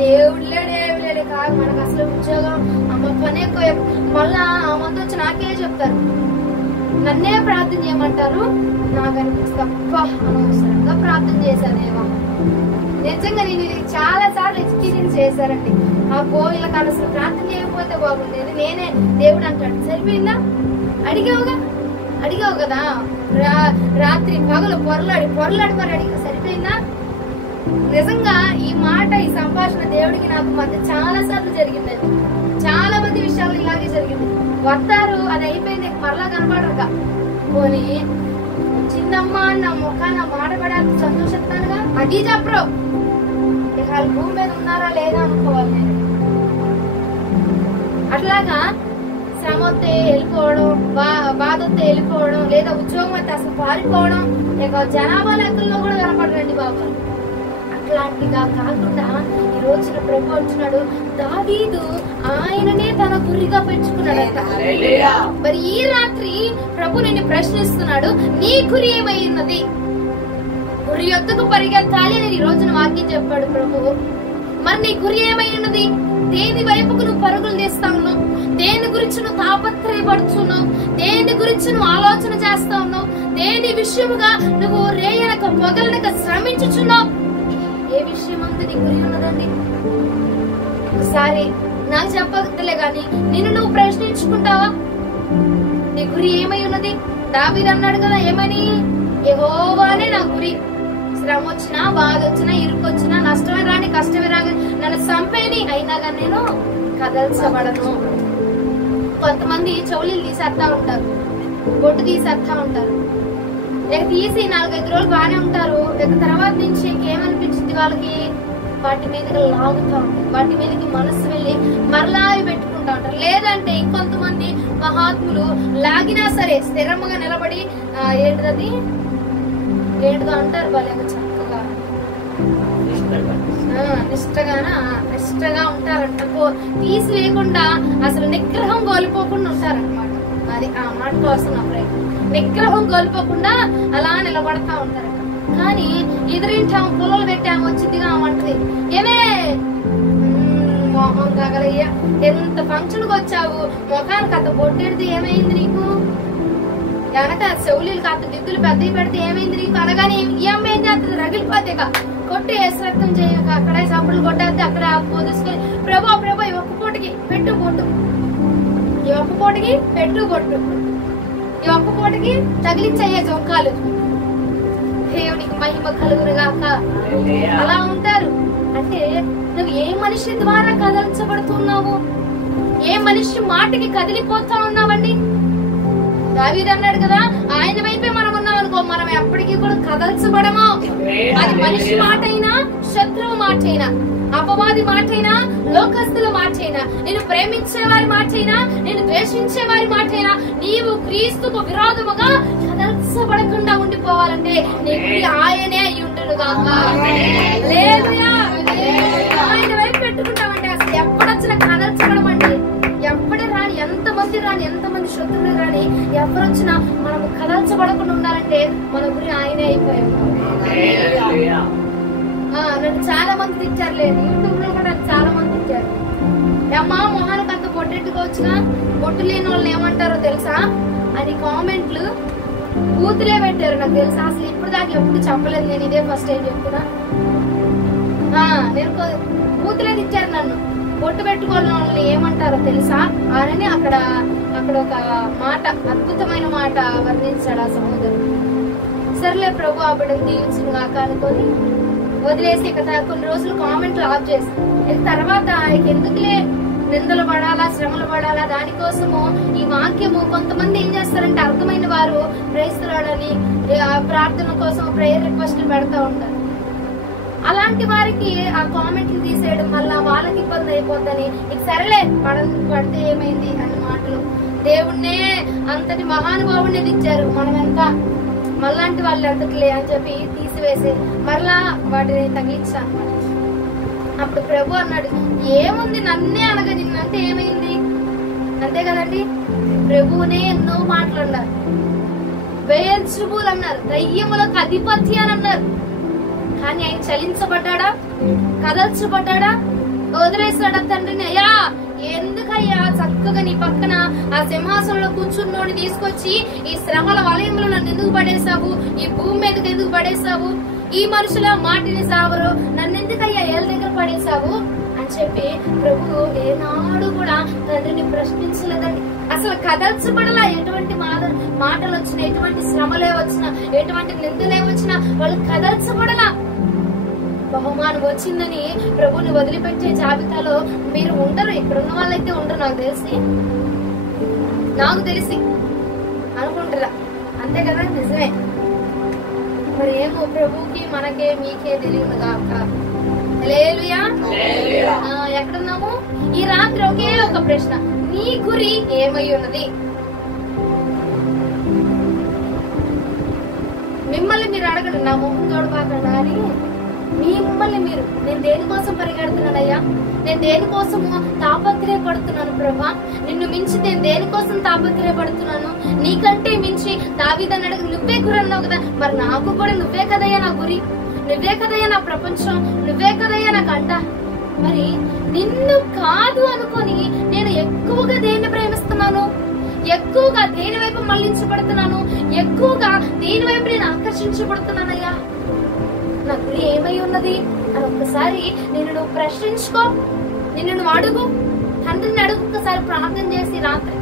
దేవుడు లేడే కాదు మనకు అసలు ఉద్యోగం అమ్మ పని ఎక్కువ, మళ్ళా ఆ మంది వచ్చి నాకే చెప్తారు, నన్నే ప్రార్థన చేయమంటారు. నాకు అనిపిస్తా అనవసరంగా ప్రార్థన చేశానేమో. నిజంగా నేను ఇది చాలా సార్లు ఎక్స్పీరియన్స్ చేశారండి. ఆ వీళ్ళకి అసలు ప్రార్థన చేయకపోతే బాగుండేది. నేనే దేవుడు అంటాడు, సరిపోయిందా, అడిగావు కదా, రాత్రి పగలు పొరలాడి మరి అడిగా, సరిపోయిందా. నిజంగా ఈ మాట, ఈ సంభాషణ దేవుడికి నాకు మధ్య చాలా సార్లు జరిగిందండి. చాలా మంది విషయాలు ఇలాగే జరిగింది. వస్తారు, అది అయిపోయింది, మరలా కనపడరుగా. పోనీ చిన్నమ్మ నా ముఖాన మాటపడాలి సంతోషిస్తానుగా, అది చెప్పరు. ఇక వాళ్ళు భూమి మీద ఉన్నారా లేదా అనుకోవాలి నేను. అట్లాగా శ్రమ వస్తే వెళ్ళిపోవడం, బాధ వస్తే వెళ్ళిపోవడం, లేదా ఉద్యోగం అయితే అసలు పారిపోవడం, ఇక జనాభా లెక్కల్లో కూడా కనపడరండి బాబు. అట్లాంటిగా కాకుండా ఈ రోజున ప్రభు అంటున్నాడు, దావీదు ఆయననే తన గురిగా పెంచుకున్నాడంట. మరి ఈ రాత్రి ప్రభు నిన్ను ప్రశ్నిస్తున్నాడు, నీ గురి ఏమైనది? గురి యొద్దకు పరిగెత్తాలి అని ఈ రోజున వాక్యం చెప్పాడు ప్రభు. మరి నీ గురి ఏమైనది? దేని వైపుకు నువ్వు పరుగులు తీస్తా ఉన్నావు? దేని గురించి నువ్వు తాపత్రయపడుచున్నావు? దేని గురించి నువ్వు ఆలోచన చేస్తా ఉన్నావు? దేని విషయముగా నువ్వు రేయనక మొదలనక శ్రమించుచున్నావు? ఏ విషయం అంతా నీ గురి ఉన్నదండి? ఒకసారి నాకు చెప్పలే గాని నిన్ను నువ్వు ప్రశ్నించుకుంటావా? నీ గురి ఏమై ఉన్నది? దావీదు అన్నాడు కదా, ఏమని? యెహోవానే నా గురి. శ్రమ వచ్చినా, బాధ వచ్చినా, ఇరుకు వచ్చినా, నష్టమే రాని కష్టమే రాని నన్ను చంపేని, అయినా కానీ నేను కదల్చబడను. కొంతమంది చెవులీలు తీసేస్తా ఉంటారు, బొట్టు తీసేస్తా ఉంటారు. లేక తీసి 4-5 రోజులు బాగానే ఉంటారు. లేక తర్వాత నుంచి ఇంకేమనిపించింది వాళ్ళకి? వాటి మీదకి లాగుతూ ఉంటారు, వాటి మీదకి మనసు వెళ్ళి మరలా పెట్టుకుంటా ఉంటారు. లేదంటే ఇంకొంతమంది మహాత్ములు లాగినా సరే స్థిరంగా నిలబడి ఏంటిది ఏంటిదో అంటారు వాళ్ళేమో చక్కగా నిష్టగా ఉంటారంట. తీసి లేకుండా అసలు నిగ్రహం కోల్పో పట్టుకోవాల్సిన ప్రయత్నం, నిగ్రహం కోల్పోకుండా అలా నిలబడతా ఉంటారు. కానీ ఎదురింటాము పొలాలు పెట్టాము వచ్చిందిగా అంటది, ఏమే మొహం తగలయ్యా, ఎంత ఫంక్షన్ కి వచ్చావు, ముఖానికి అంత బొట్టెడితే ఏమైంది నీకు, వెనక చెవులీలు కాస్త దిద్దులు పెద్దవి పెడితే ఏమైంది నీకు అనగానే ఈ అమ్మ ఏం చేస్తుంది, రగిలిపోతే కొట్టి శ్రద్ధం చేయక అక్కడ సబ్బులు కొట్టేస్తే అక్కడ తీసుకొని ప్రభా ప్రభా ఈ ఒక్క పూటకి పెట్టు బొట్టు, ఈ ఒక్క పూటకి పెట్టు బొట్టు, ఈ ఒక్క పూటకి తగిలించయ్యే జొంకాలు, దేవునికి మహిమ కలుగునుగాక. అలా ఉంటారు. అంటే నువ్వు ఏ మనిషి ద్వారా కదలించబడుతున్నావు, ఏ మనిషి మాటకి కదిలిపోతా ఉన్నావండి. దావీదు అన్నాడు కదా, ఆయన వైపే మనం ఉన్నాం అనుకో, మనం ఎప్పటికీ కూడా కదల్చబడము. అది మనిషి మాట అయినా, శత్రువు మాట అయినా, అపవాది మాట అయినా, లోకస్తుల మాట అయినా, నేను ప్రేమించే వారి మాట అయినా, నేను ద్వేషించే వారి మాట అయినా, నీవు క్రీస్తుకు విరోధముగా కదల్చబడకుండా ఉండిపోవాలంటే నీకు ఆయనే అయి ఉంటును గాక. హల్లెలూయా. ఆయన వైపు పెట్టుకుంటామంటే అసలు ఎప్పుడొచ్చినా కదల్చబడం అండి. ఎప్పుడే రాని, ఎంతమంది రాని, ఎంతమంది శత్రువులు రాని, ఎవరొచ్చినా మనం కదల్చబడకుండా ఉండాలంటే మన గురి ఆయనే అయిపోయాం. నన్ను చాలా మంది తిట్టారులే, యూట్యూబ్ లో కూడా చాలా మంది తిట్టారు. అమ్మా మొహానికి అంత బొట్టెట్టుకోవచ్చుగా, బొట్టు లేని వాళ్ళని ఏమంటారో తెలుసా అని కామెంట్లు బూతులే పెట్టారు. నాకు తెలుసా, అసలు ఇప్పుడు దాకా ఎప్పుడు చెప్పలేదు, నేను ఇదే ఫస్ట్ టైం చెప్తున్నా. నేను బూతులే తిట్టారు నన్ను. బొట్టు పెట్టుకోవాలని వాళ్ళని ఏమంటారో తెలుసా అని అక్కడ ఒక మాట, అద్భుతమైన మాట వర్ణించాడు ఆ సహోదరుడు. సర్లే ప్రభు ఆ బిడ్డను దీవించును గాక అనుకొని వదిలేసి ఇక కొన్ని రోజులు కామెంట్లు ఆఫ్ చేసి తర్వాత ఎందుకులే నిందలు పడాలా, శ్రమలు పడాలా, దానికోసము ఈ వాక్యము కొంతమంది ఏం చేస్తారంటే అర్థమైన వారు ప్రేస్తున్నాడని ప్రార్థన కోసం ప్రేయర్ రిక్వెస్ట్లు పెడతా ఉంటారు. అలాంటి వారికి ఆ కామెంట్లు తీసేయడం వల్ల వాళ్ళకి ఇబ్బంది అయిపోద్దని ఇక సరేలే పడితే ఏమైంది అనే మాటలు. దేవుణ్ణే అంతటి మహానుభావుణ్ణి తెచ్చారు, మనం ఎంత మళ్ళాంటి వాళ్ళు ఎంతకులే అని చెప్పి తీసివేసి మరలా వాటిని తగిలించాను. అప్పుడు ప్రభు అన్నాడు, ఏముంది నన్నే అనగా నిన్నంటే ఏమైంది, అంతే కదండి. ప్రభువునే ఎన్నో మాట్లాడారు, బెయల్జెబూల్ అన్నారు, దయ్యములకు అధిపతి అని అన్నారు. కానీ ఆయన చలించబడ్డా, కదల్చబడ్డా, వదిలేసాడా తండ్రిని? అయ్యా ఎందుకయ్యా చక్కగా నీ పక్కన ఆ సింహాసనంలో కూర్చున్నోడిని తీసుకొచ్చి ఈ శ్రమల వలయంలో నన్ను ఎందుకు పడేసావు, ఈ భూమి మీదకి ఎందుకు పడేసావు, ఈ మనుషుల మాటిని సావరు, నన్ను ఎందుకయ్యా ఏళ్ళ దగ్గర పడేసావు అని చెప్పి ప్రభు ఏనాడు కూడా తండ్రిని ప్రశ్నించలేదండి. అసలు కదల్చబడలా. ఎటువంటి మాటలు వచ్చినా, ఎటువంటి శ్రమలే వచ్చినా, ఎటువంటి నిందలే వచ్చినా వాళ్ళు కదల్చబడలా. బహుమానం వచ్చిందని ప్రభుని వదిలిపెట్టే జాబితాలో మీరు ఉండరు. ఇక్కడ ఉన్న వాళ్ళైతే ఉండరు, నాకు తెలిసి అనుకుంటారా, అంతే కదా, నిజమే. మరి ఏమో ప్రభుకి మనకే మీకే తెలియదు కాక. హల్లెలూయా. ఎక్కడున్నాము? ఈ రాత్రి ఒకే ఒక ప్రశ్న, నీ గురి ఏమై ఉన్నది? మిమ్మల్ని మీరు అడగండి, నా మొహం తోడబాకండి అని. మిమ్మల్ని మీరు, నేను దేనికోసం పరిగెడుతున్నానయ్యా, నేను దేనికోసము తాపత్రయపడుతున్నాను ప్రభా, నిన్ను మించి నేను దేనికోసం తాపత్రయపడుతున్నాను, నీకంటే మించి దావీదు అన్నాడు, నువ్వే గురి అన్నావు కదా, మరి నాకు కూడా నువ్వే కదయ్యా నా గురి, నువ్వే కదయ్యా నా ప్రపంచం, నువ్వే కదయ్యా నా కంట. మరి నిన్ను కాదు అనుకొని నేను ఎక్కువగా దేన్ని ప్రేమిస్తున్నాను, ఎక్కువగా దేని వైపు మళ్లించబడుతున్నాను, ఎక్కువగా దేని వైపు నేను ఆకర్షించబడుతున్నానయ్యా, నా గురి ఏమై ఉన్నది అని ఒక్కసారి నిన్ను నువ్వు ప్రశ్నించుకో, నిన్ను నువ్వు అడుగు, తండ్రిని అడుగు, ఒక్కసారి ప్రార్థన చేసి రాత్రి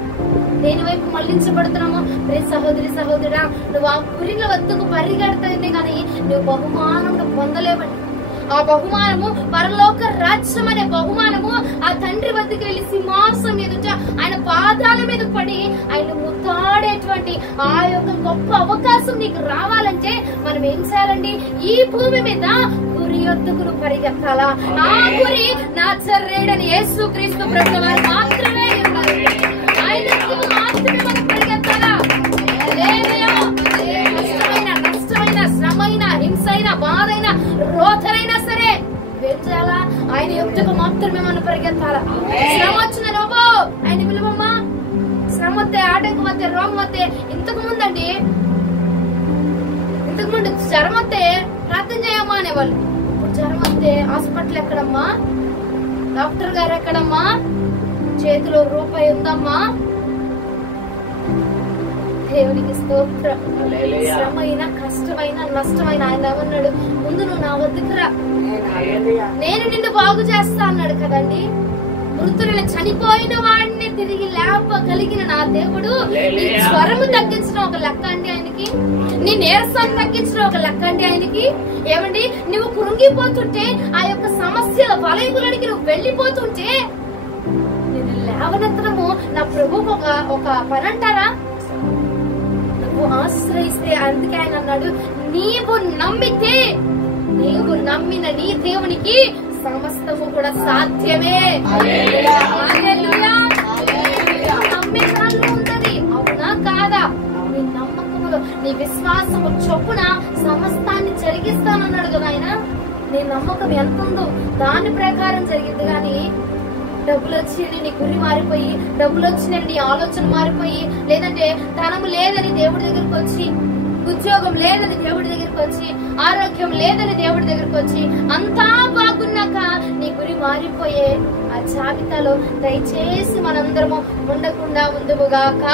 దేని వైపు మళ్లించబడుతున్నామో. ప్రతి సహోదరి సహోదరా, నువ్వు ఆ గురిలో వద్దకు పరిగెడుతుంది కానీ నువ్వు బహుమానం పొందలేవండి. ఆ బహుమానము పరలోక రాజ్యం అనే బహుమానము ఆ తండ్రి వద్దకు వెళ్లి సింహాసనం ఎదుట ఆయన పాదాల మీద పడి ఆయన ముద్దాడేటువంటి ఆ యొక్క గొప్ప అవకాశం నీకు రావాలంటే మనం ఏం చేయాలండి? ఈ భూమి మీద గురి యొద్దకు పరిగెత్తాలా. ఆ గురి నజరేయుడైన యేసుక్రీస్తు ప్రభువు వారు మాత్రమే ఉన్నారు. ఆయనకు మాత్రమే మనం పరిగెత్తాలా. హల్లెలూయా. నష్టమైన శ్రమైన హింసైన బాధైన రోధనైనా సరే ఏం చేయాలా? ఆయన యొద్దకు మాత్రమే మనం పరిగెత్తాలా. శ్రమ వచ్చిన నువ్వు ఆయన పిలువమ్మా, శ్రమ వస్తే ఆటంకం రోగం వస్తే ఇంతకు ముందు జ్వరం వస్తే ప్రార్థన చేయమ్మా అనేవాళ్ళు. ఇప్పుడు జ్వరం వస్తే హాస్పిటల్ ఎక్కడమ్మా, డాక్టర్ గారు ఎక్కడమ్మా, చేతిలో రూపాయి ఉందమ్మా. దేవునికి స్తోత్రం. శ్రమైన, కష్టమైన, నష్టమైన ఆయన ఏమన్నాడు, ముందు నువ్వు నా వద్దకు రా, నేను నిన్ను బాగు చేస్తా అన్నాడు కదండి. మృతులను చనిపోయిన వాడిని తిరిగి లేపగలిగిన నా దేవుడు నీ స్వరము తగ్గించడం ఒక లెక్క అండి ఆయనకి, నీ నీరసాన్ని తగ్గించడం ఒక లెక్క అండి ఆయనకి. ఏమండి, నువ్వు కృంగిపోతుంటే, ఆ యొక్క సమస్యల వలయకులకి నువ్వు వెళ్లిపోతుంటే నేను లేవనెత్తడము నా ప్రభువుకు ఒక పని అంటారా? నువ్వు ఆశ్రయిస్తే, అందుకే ఆయన అన్నాడు, నీవు నమ్మిన నీ దేవునికి సమస్తము కూడా సాధ్యమే. నమ్మే దానిలో ఉంటది, అవునా కాదా? నీ నమ్మకములో, నీ విశ్వాసము చొప్పున సమస్తాన్ని జరిగిస్తానన్నాడు కదా ఆయన. నీ నమ్మకం ఎంత ఉందో దాని ప్రకారం జరిగింది. గాని డబ్బులు వచ్చింది నీ గురి మారిపోయి, డబ్బులు వచ్చిందని నీ ఆలోచన మారిపోయి, లేదంటే ధనము లేదని దేవుడి దగ్గరకు వచ్చి, ఉద్యోగం లేదని దేవుడి దగ్గరకు వచ్చి, ఆరోగ్యం లేదని దేవుడి దగ్గరకు వచ్చి, అంతా బాగున్నాక నీ గురి మారిపోయే ఆ జాబితాలో దయచేసి మనందరము ఉండకుండా ఉందుముగాక.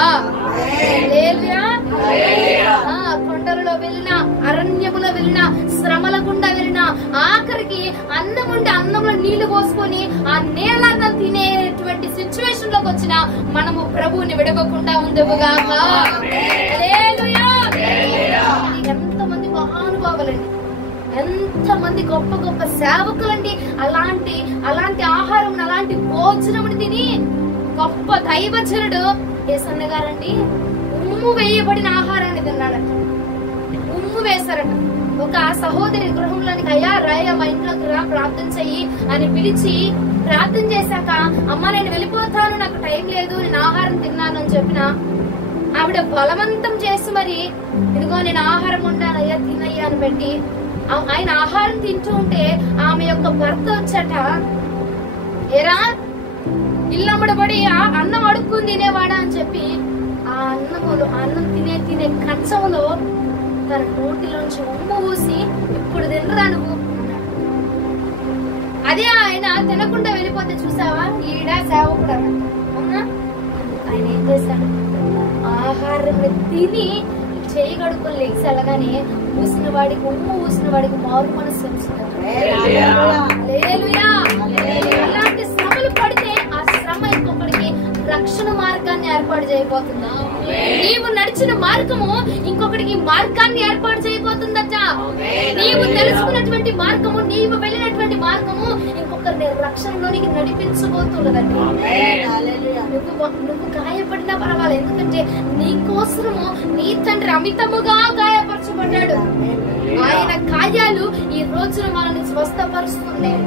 కొండలలో వెళ్ళినా, అరణ్యములో వెళ్ళినా, శ్రమల గుండా వెళ్ళినా, ఆఖరికి అన్నం ఉండి అన్నంలో నీళ్లు పోసుకొని ఆ నేలను తినేటువంటి సిచ్యువేషన్ లోకి వచ్చిన మనము ప్రభువుని విడవకుండా ఉందుముగాక. ఎంతమంది మహానుభావులండి, ఎంతమంది గొప్ప గొప్ప సేవకులండి, అలాంటి ఆహారం, అలాంటి భోజనముని తిని గొప్ప దైవజనుడు యేసన్న గారండి ఉమ్ము వేయబడిన ఆహారాన్ని తిన్నాడట. ఉమ్ము వేశారట. ఒక సహోదరి గృహంలోనికి, అయ్యా రాయ మా ఇంట్లోకి రా, ప్రార్థన చెయ్యి అని పిలిచి ప్రార్థన చేశాక, అమ్మ నేను వెళ్ళిపోతాను, నాకు టైం లేదు, నేను ఆహారం తిన్నాను అని చెప్పిన ఆవిడ బలవంతం చేసి మరి, ఇదిగో నేను ఆహారం ఉండాను అయ్యా, తినయ్యా అని పెట్టి ఆయన ఆహారం తింటూ ఉంటే ఆమె యొక్క భర్త వచ్చట, ఏరా ఇల్లమ్మడబడి అన్నం అడుక్కుని తినేవాడా అని చెప్పి ఆ అన్నం తినే కంచంలో తన నోటిలోంచి ఉమ్ము ఊసి, ఇప్పుడు తినరా నువ్వు. అదే ఆయన తినకుండా వెళ్ళిపోతే చూసావా, ఈడ సేవకుడు అవునా. ఆయన ఏం చేశాడు, ఆహారం తిని చేయగడుకుని లెగ్స్ వెళ్ళగానే ఊసిన వాడికి, ఉమ్ము ఊసిన వాడికి మారు మనసు వచ్చింది. అలాంటి శ్రమలు పడితే ఆ శ్రమ ఇంకొకరికి రక్షణ మార్గాన్ని ఏర్పాటు చేయబోతుందా? నీవు నడిచిన మార్గము ఇంకొకరికి మార్గాన్ని ఏర్పాటు చేయబోతుందట. నీవు తెలుసుకున్నటువంటి మార్గము, నీవు వెళ్ళినటువంటి మార్గము ఇంకొకరిని రక్షణలోనికి నడిపించబోతున్నదండి. నువ్వు గాయపడినా పర్వాలేదు, ఎందుకంటే నీ కోసము నీ తండ్రి అమితముగా గాయపరచబడ్డాడు. ఆయన గాయాలు ఈ రోజున మనల్ని స్వస్థపరుస్తున్నాయి.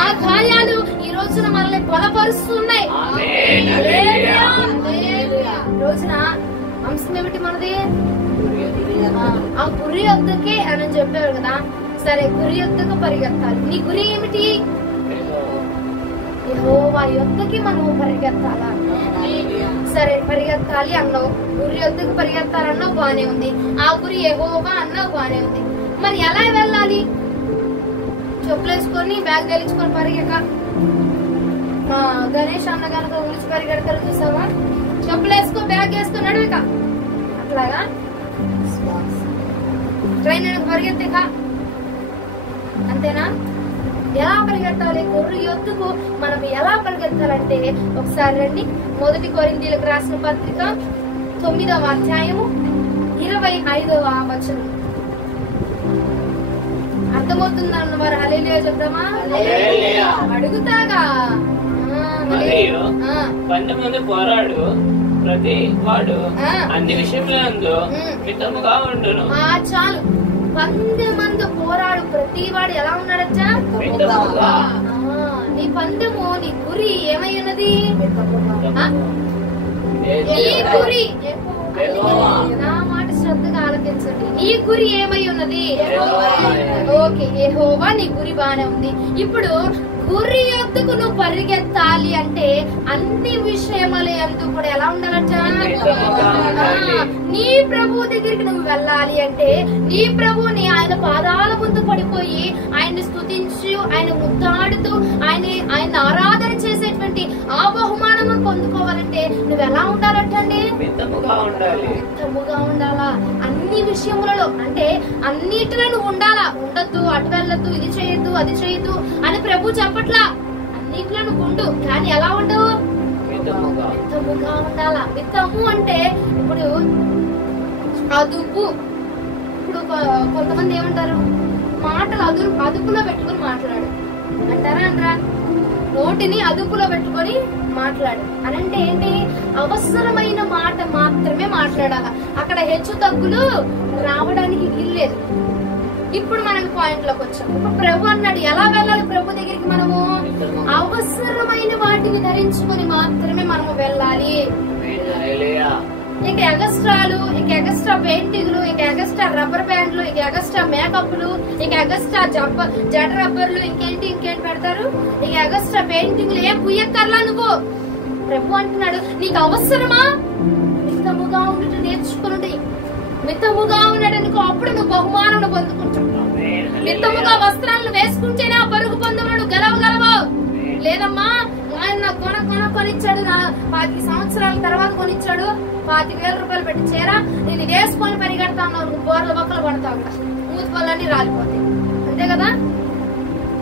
ఆ గాయాలు ఈ రోజున మనల్ని బలపరుస్తున్నాయి. రోజున అంశం ఏమిటి మనది? ఆ గురి వద్దకే అని చెప్పారు కదా. సరే, గురి వద్దకు పరిగెత్తాలి. నీ గురి ఏమిటి? యెహోవా యొద్దకి మనము పరిగెత్తాలా? సరే, పరిగెత్తాలి అన్నావు, గురి వద్దకు పరిగెత్తాలన్నావు, బానే ఉంది. ఆ గురి యెహోవా అన్నావు, బానే ఉంది. మరి ఎలా వెళ్ళాలి? చెప్పులేసుకొని బ్యాగ్ తెచ్చుకొని పరిగెక్క. మా గణేష్ అన్న కనుక ఉలిచి పరిగెడతారు చూసావా, చెప్పులేసుకో, బ్యాగ్ వేసుకొని నడివిక, అట్లాగా ట్రైన్ పరిగెత్తేక, అంతేనా? ఎలా పరిగెత్తాలి? గుర్రు యొద్దకు మనం ఎలా పరిగెత్తాలంటే ఒకసారి రండి, 1 కొరింథీయులకు రాసిన పత్రిక 9వ అధ్యాయము 25వ వచనం. అర్థమవుతుందన్న వారు హల్లెలూయా చెప్దామా? అడుగుతాగా. పోరాడు ప్రతి వాడు అన్ని విషయంలో మితముగా ఉండును. చాలు, 10 మంది పోరాడు ప్రతి వాడు ఎలా ఉన్నాడచ్చా? నీ పందెము, నీ గురి ఏమై ఉన్నది? నీ గురి, నా మాట శ్రద్ధగా ఆలోచించండి. నీ గురి ఏమై ఉన్నది? ఓకే, యెహోవా నీ గురి బానే ఉంది. ఇప్పుడు గురి యొద్దకు నువ్వు పరిగెత్తాలి అంటే అన్ని విషయముల యందు కూడా ఎలా ఉండాలట? నీ ప్రభు దగ్గరికి నువ్వు వెళ్ళాలి అంటే నీ ప్రభుని ఆయన పాదాల ముందు పడిపోయి ఆయన్ని స్తుతించు, ఆయన ముద్దాడుతూ ఆయన ఆరాధన చేసేటువంటి ఆ బహుమానం పొందుకోవాలంటే నువ్వు ఎలా ఉండాలంటండి? మితముగా ఉండాలా. అన్ని విషయములలో అంటే అన్నిటిలో నువ్వు ఉండాలా. ఉండొద్దు, అటు వెళ్ళొద్దు, ఇది చేయొద్దు, అది చేయొద్దు అని ప్రభు చెప్పట్లా. అన్నిటిలో నువ్వు ఉండు, కానీ ఎలా ఉండవు? మితముగా ఉండాలా. మితము అంటే ఇప్పుడు అదుపు. ఇప్పుడు కొంతమంది ఏమంటారు, మాటలు అదుపులో పెట్టుకుని మాట్లాడు అంటారా? అనరా? నోటిని అదుపులో పెట్టుకొని మాట్లాడు అనంటే ఏంటి? అవసరమైన మాట మాత్రమే మాట్లాడాల. అక్కడ హెచ్చు తగ్గులు రావడానికి వీల్లేదు. ఇప్పుడు మనకి పాయింట్ లోకి వచ్చాం. ఇప్పుడు ప్రభు అన్నాడు, ఎలా వెళ్ళాలి ప్రభు దగ్గరికి? మనము అవసరమైన వాటిని ధరించుకొని మాత్రమే మనము వెళ్ళాలి. ఇక ఎగస్ట్రాలు, ఇక ఎగస్ట్రా పెయింటింగ్లు, ఇక ఎగస్ట్రా రబ్బర్ బ్యాండ్లు, ఇక ఎగస్ట్రా మేకప్లు, ఇక ఎగస్ట్రా జడ రబ్బర్లు, ఇంకేంటి పెడతారు? ఇక ఎగస్ట్రా పెయింటింగ్లు ఏం పుయ్యక్కర్లా నువ్వు. ప్రభు అంటున్నాడు, నీకు అవసరమా? మితముగా ఉండుట నేర్చుకుని, మితముగా ఉన్నాడనుకో, అప్పుడు నువ్వు బహుమానం పొందుకుంటావు. మితముగా వస్త్రాలను వేసుకుంటేనే ఆ పరుగు పొందమును గెలవగలవు. లేదమ్మా, ఆయన కొనిచ్చాడు, 10 సంవత్సరాల తర్వాత కొనిచ్చాడు, 25,000 రూపాయలు పెట్టి చేరా, నేను వేసుకొని పరిగెడతా ఉన్నావు, బోర్ల బొక్కలు పడతావు, మూతి పళ్ళన్నీ రాలిపోతాయి. అంతే కదా?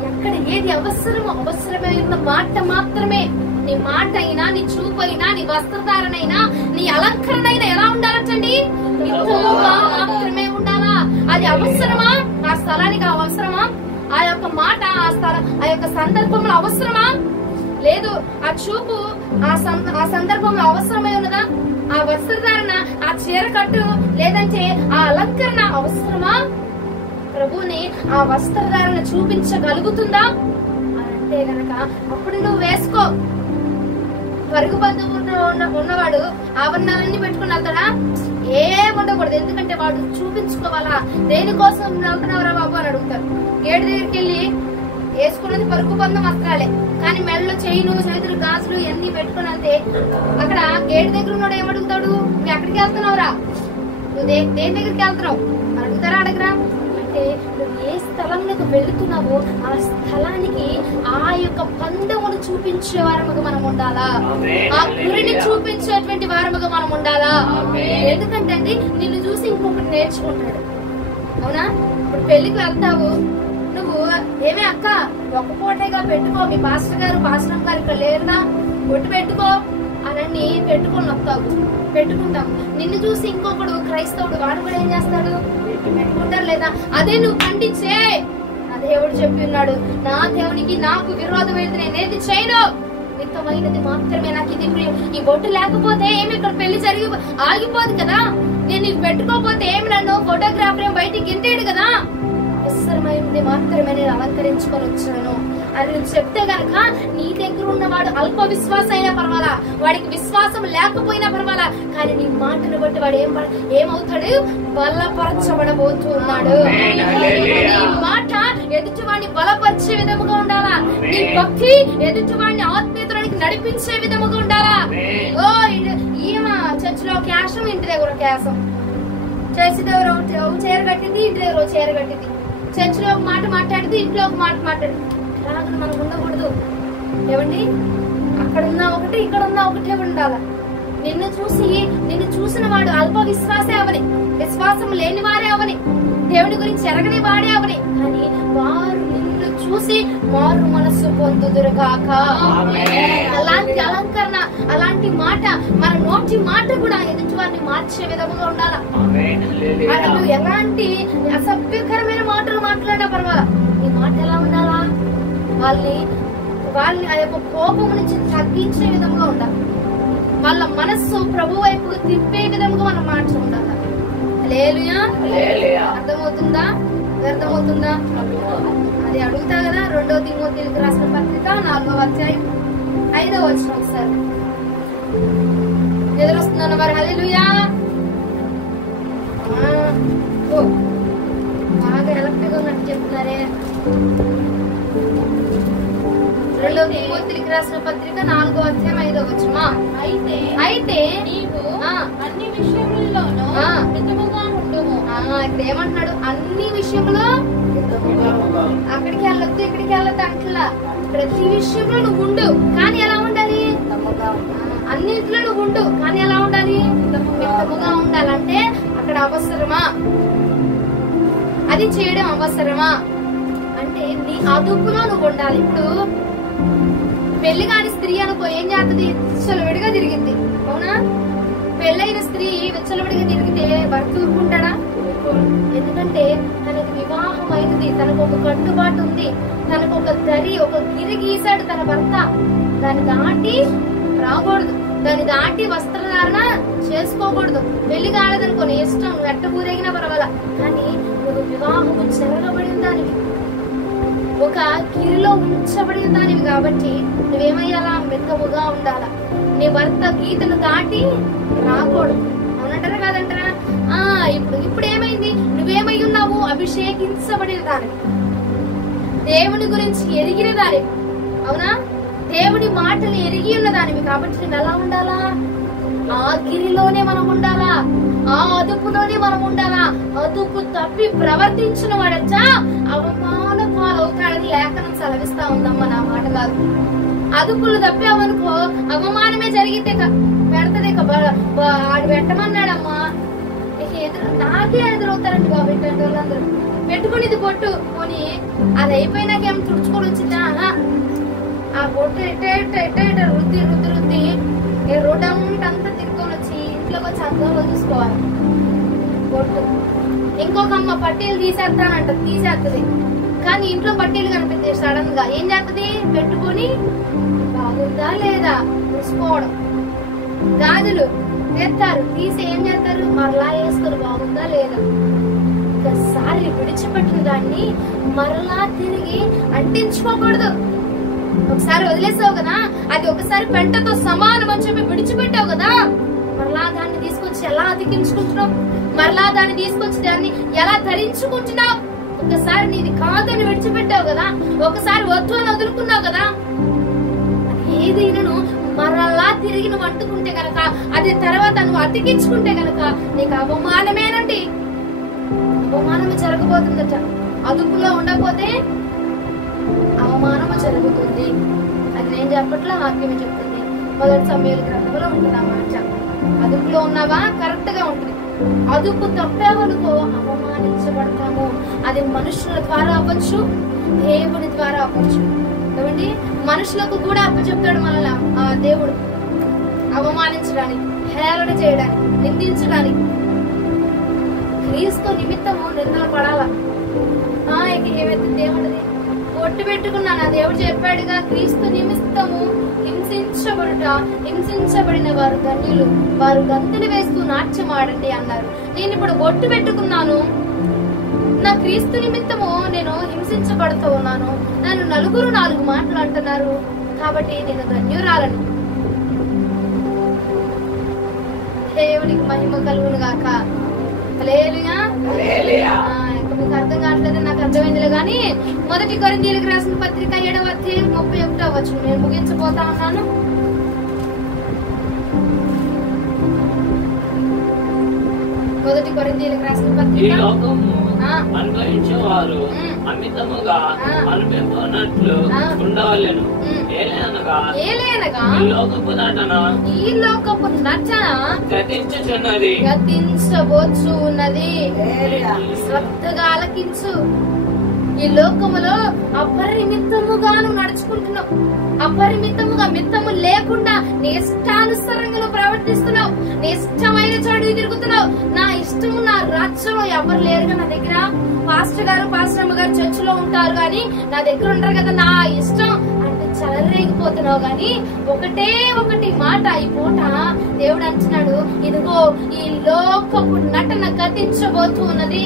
ఎక్కడ ఏది అవసరమో అవసరమైన మాట మాత్రమే. నీ మాట అయినా, నీ చూపు అయినా, నీ వస్త్రధారణైనా, నీ అలంకరణ అయినా ఎలా ఉండాలంటండి? మితముగా మాత్రమే ఉండాలా. అది అవసరమా? ఆ స్థలానికి అవసరమా? ఆ యొక్క మాట ఆ యొక్క సందర్భంలో అవసరమా? లేదు. ఆ చూపు ఆ సందర్భంలో అవసరమై ఉన్నదా? ఆ వస్త్రధారణ, ఆ చీర కట్టు, లేదంటే ఆ అలంకరణ అవసరమా? ప్రభుని ఆ వస్త్రధారణ చూపించగలుగుతుందా అంటే గనక అప్పుడు నువ్వు వేసుకో. పరుగు బంధువు ఉన్నవాడు ఆభరణాలన్నీ పెట్టుకుని వెళ్తాడా? ఏముండకూడదు. ఎందుకంటే వాడు చూపించుకోవాలా. దేనికోసం వెళ్తున్నావురా బాబు అని అడుగుతారు. గేటు దగ్గరికి వెళ్ళి వేసుకున్నది పరుగు బంధం వస్త్రాలే, కానీ మెడలో చైను, చేతులు, గాజులు ఇవన్నీ పెట్టుకుని వెళ్తే అక్కడ గేటు దగ్గర ఉన్నాడు ఏమడుగుతాడు? నువ్వు ఎక్కడికి వెళ్తున్నావురా, నువ్వు దేని దగ్గరికి వెళ్తున్నావు అడుగుతారా? అడగరా? అంటే నువ్వు ఏ స్థలంలోకి వెళుతున్నావో ఆ స్థలానికి ఆ యొక్క బంధమును చూపించే వారముగా మనం ఉండాలా. ఆ గురిని చూపించేటువంటి వారముగా మనం ఉండాలా. ఎందుకంటే అండి, నిన్ను చూసి ఇంకొకటి నేర్చుకుంటాడు. అవునా? ఇప్పుడు పెళ్లికి వెళ్తావు, నువ్వు ఏమే అక్క ఒక పూటగా పెట్టుకో, మీ పాస్టర్ గారు ఇక్కడ లేరునా, ఒట్టు పెట్టుకో అని పెట్టుకొని వస్తావు, పెట్టుకుంటాం. నిన్ను చూసి ఇంకొకడు క్రైస్తవుడు వాడు కూడా ఏం చేస్తాడు? పెట్టుకుంటారు లేదా? అదే నువ్వు ఖండించే, నా దేవుడు చెప్పి ఉన్నాడు, నా దేవునికి నాకు విరోధమైనది నేనేది చేయను, మితమైనది మాత్రమే నాకు ఇది ప్రియం. ఈ బొట్టు లేకపోతే ఏమి ఇక్కడ పెళ్లి జరిగి ఆగిపోదు కదా. నేను ఇది పెట్టుకోకపోతే ఏమి నన్ను ఫోటోగ్రాఫర్ ఏం బయటికి గింటేడు కదా. అవసరమైనది మాత్రమే నేను అలంకరించుకొని వచ్చాను అని నువ్వు చెప్తే గనక నీ దగ్గర ఉన్నవాడు అల్ప విశ్వాసం అయినా పర్వాలా, వాడికి విశ్వాసం లేకపోయినా పర్వాలా, కానీ నీ మాటను బట్టి వాడు ఏమవుతాడు? బలపరచబడబోతున్నాడు. నీ మాట ఎదుటివాడిని బలపరిచే విధముగా ఉండాలా. నీ భక్తి ఎదుటివాడిని ఆత్మీయతలోనికి నడిపించే విధముగా ఉండాలా. ఓ ఈమె చర్చిలో క్యాసం, ఇంటి దగ్గర క్యాసం, చర్చి దగ్గర చీర కట్టింది, ఇంటి దగ్గర చీర కట్టింది, చర్చిలో ఒక మాట మాట్లాడింది, ఇంట్లో ఒక మాట మాట్లాడింది. అలాగే మనం ఉండకూడదు. ఏమండి? అక్కడ ఉన్న ఒకటి, ఇక్కడ ఉన్న ఒకటే ఉండాలి. నిన్ను చూసిన వాడు అల్ప విశ్వాసే అవని, విశ్వాసం లేని వారే అవని, దేవుడి గురించి ఎరగని వాడే అవని, కానీ వారు నిన్ను చూసి మారు మనస్సు పొందుదురుగాక. అలాంటి అలంకరణ, అలాంటి మాట, మన నోటి మాట కూడా ఎదుటి వారిని మార్చే విధంగా ఉండాలా. అసలు ఎలాంటి అసభ్యకరమైన మాటలు మాట్లాడా పర్వాలా, ఈ మాట ఎలా ఉండాలా? వాళ్ళని ఆ యొక్క కోపం నుంచి తగ్గించే విధంగా ఉండాలి. వాళ్ళ మనస్సు ప్రభు వైపుగా తిప్పే విధంగా మనం మార్చి ఉండాలి. హల్లెలూయా. అర్థమవుతుందా? అర్థమవుతుందా? అది అడుగుతా కదా. 2 తిమోతికి రాసిన పత్రిక 4వ అధ్యాయం 5వ వచనం ఒకసారి ఎదురొస్తున్న వారు హల్లెలూయా. బాగా ఎలక్ట్రిక్ ఉన్నట్టు చెప్తున్నారే. 2 తిమోతికి రాసిన పత్రిక 4వ అధ్యాయం 5వ వచనం. అయితే నీవు అన్ని విషయములు ఇక్కడ ఏమంటున్నాడు? అన్ని విషయంలో అక్కడికి వెళ్ళొద్దు ఇక్కడికి వెళ్ళొద్దు అంటలా, ప్రతి విషయంలో నువ్వు ఉండు. కానీ ఎలా ఉండాలి? అన్నింటిలో నువ్వు ఉండు, కానీ ఎలా ఉండాలి? మితముగా ఉండాలంటే అక్కడ అవసరమా? అది చేయడం అవసరమా అంటే నీ అదుపులో నువ్వు ఉండాలి. ఇప్పుడు పెళ్లి కాని స్త్రీ అనుకో ఏం చేస్తుంది? విచ్చలవిడిగా తిరిగింది, అవునా? పెళ్ళైన స్త్రీ విచ్చలవిడిగా తిరిగితే భర్త ఊరుకుంటాడా? ఎందుకంటే తనకు వివాహం అయినది, తనకు ఒక కట్టుబాటు ఉంది, తనకు ఒక దరి, ఒక గిరి గీసాడు తన భర్త. దాన్ని దాటి రాకూడదు, దాన్ని దాటి వస్త్రధారణ చేసుకోకూడదు. పెళ్లి కాలేదనుకోని ఇష్టం వెట్ట ఊరేగినా పర్వాలా, కానీ నువ్వు వివాహము జరగబడిన దానివి, ఒక గిరిలో ఉంచబడిన దానివి. కాబట్టి నువ్వేమయ్యాలా? మితముగా ఉండాలా. నీ భర్త గీతను దాటి రాకూడదు. అవునంటారా కాదంటారా? ఇప్పుడు ఏమైంది? నువ్వేమై ఉన్నావు? అభిషేకించబడిన దానివి, దేవుని గురించి ఎరిగిన దానివి, అవునా? దేవుడి మాటలు ఎరిగి ఉన్న దానివి. కాబట్టి నువ్వు ఎలా ఉండాలా? ఆ గిరిలోనే మనం ఉండాలా, ఆ అదుపులోనే మనం ఉండాలా. అదుపు తప్పి ప్రవర్తించిన వాడచ్చా అవమాన పాలవుతాడని లేఖనం సెలవిస్తా ఉందమ్మా, నా మాట కాదు. అదుపులు తప్పావనుకో అవమానమే జరిగితే పెడతది. ఆడు పెట్టమన్నాడమ్మా, నాకే ఎదురవుతారంట కాబట్టి వాళ్ళందరూ పెట్టుకునేది పొట్టు కొని అది అయిపోయినాకేమో తుడుచుకొని వచ్చిందా? ఆ పొట్టు ఎట్ట రుద్ది రుద్ది రుద్ది రోడ్ అంతా తిరుక్కొని వచ్చి ఇంట్లోకి వచ్చి అద్దంలో చూసుకోవాలి పొట్టు. ఇంకొక అమ్మ పట్టీలు తీసేస్తానంట, తీసేస్తుంది. కానీ ఇంట్లో పట్టీలు కనిపిస్తే సడన్ గా ఏం చేస్తుంది? పెట్టుకొని బాగుందా లేదా చూసుకోవడం. గాజులు తెస్తారు, తీసి ఏం చేస్తారు? మరలా వేస్తారు, బాగుందా లేదా. ఒకసారి విడిచిపెట్టిన దాన్ని మరలా తిరిగి అంటించుకోకూడదు. ఒకసారి వదిలేసావు కదా, అది ఒకసారి పెంటతో సమానం అని చెప్పి విడిచిపెట్టావు కదా, మరలా దాన్ని తీసుకొచ్చి ఎలా అతికించుకుంటున్నావు? మరలా దాన్ని తీసుకొచ్చి దాన్ని ఎలా ధరించుకుంటున్నావు? ఒకసారి నీది కాదని విడిచిపెట్టావు కదా, ఒకసారి వద్దు అని వదులుకున్నావు కదా, ఏదైనా మరలా తిరిగి నువ్వు అంటుకుంటే గనక, అది తర్వాత నువ్వు అతికించుకుంటే గనక నీకు అవమానమేనండి. అవమానము జరగబోతుందట. అదుపులో ఉండకపోతే అవమానము జరుగుతుంది. అది నేను చెప్పట్లా, వాక్యమే చెప్తుంది. మొదటి సమయాల గ్రంథంలో ఉంటుంది ఆ మాట. అదుపులో ఉన్నావా కరెక్ట్ గా ఉంటుంది. అదుపు తప్పావనుకో అవమానించబడతాము. అది మనుషుల ద్వారా అవ్వచ్చు, దేవుని ద్వారా అవ్వచ్చు. ఏమండి, మనుషులకు కూడా అప్పచెప్తాడు మనల్ని ఆ దేవుడు అవమానించడానికి, హేళన చేయడానికి, నిందించడానికి. క్రీస్తు నిమిత్తము నిందల పడాల. ఏమైతే దేవుడిది ఒట్టు పెట్టుకున్నాను, ఆ దేవుడు చెప్పాడుగా, క్రీస్తు నిమిత్తము హింసించబడిన వారు ధన్యులు, వారు గంతులు వేస్తూ నాట్యం ఆడండి అన్నారు. నేను ఇప్పుడు ఒట్టు పెట్టుకున్నాను, నా క్రీస్తు నిమిత్తము నేను హింసించబడుతూ ఉన్నాను, నన్ను నలుగురు 4 మాటలు అంటున్నారు, కాబట్టి నేను ధన్యురాలను. దేవునికి మహిమ కలుగును గాక. హల్లెలూయా. మీకు అర్థం కావట్లేదు, నాకు అర్థమైందిలే గాని, మొదటి కొరింథీయులకు రాసిన పత్రిక 7వ అధ్యాయం 31వ వచనం నేను ముగించబోతా ఉన్నాను. మొదటి కొరింథీయులకు రాసిన పత్రిక అనుభవించేవారు అమితముగా అనుభవించినట్లు ఉండవలెను. ఈ లోకపు నటన గతించబోచు ఉన్నది. శ్రద్ధగా ఆలకించు. ఈ లోకములో అపరిమితముగాను నడుచుకుంటున్నావు, అపరిమితముగా మిత్తము లేకుండా నీ ఇష్టానుసారంగా నువ్వు ప్రవర్తిస్తున్నావు, నీ ఇష్టమైన చోటు తిరుగుతున్నావు. నా ఇష్టము నా రాజ్యంలో ఎవరు లేరుగా నా దగ్గర. పాస్టర్ గారు పాస్టర్ అమ్మ గారు చర్చిలో ఉంటారు కానీ నా దగ్గర ఉంటారు కదా, నా ఇష్టం అంటే చెలరేగిపోతున్నావు. గాని ఒకటి మాట ఈ పూట దేవుడు అంటున్నాడు, ఇదిగో ఈ లోకపు నటన గతించబోతూ ఉన్నది.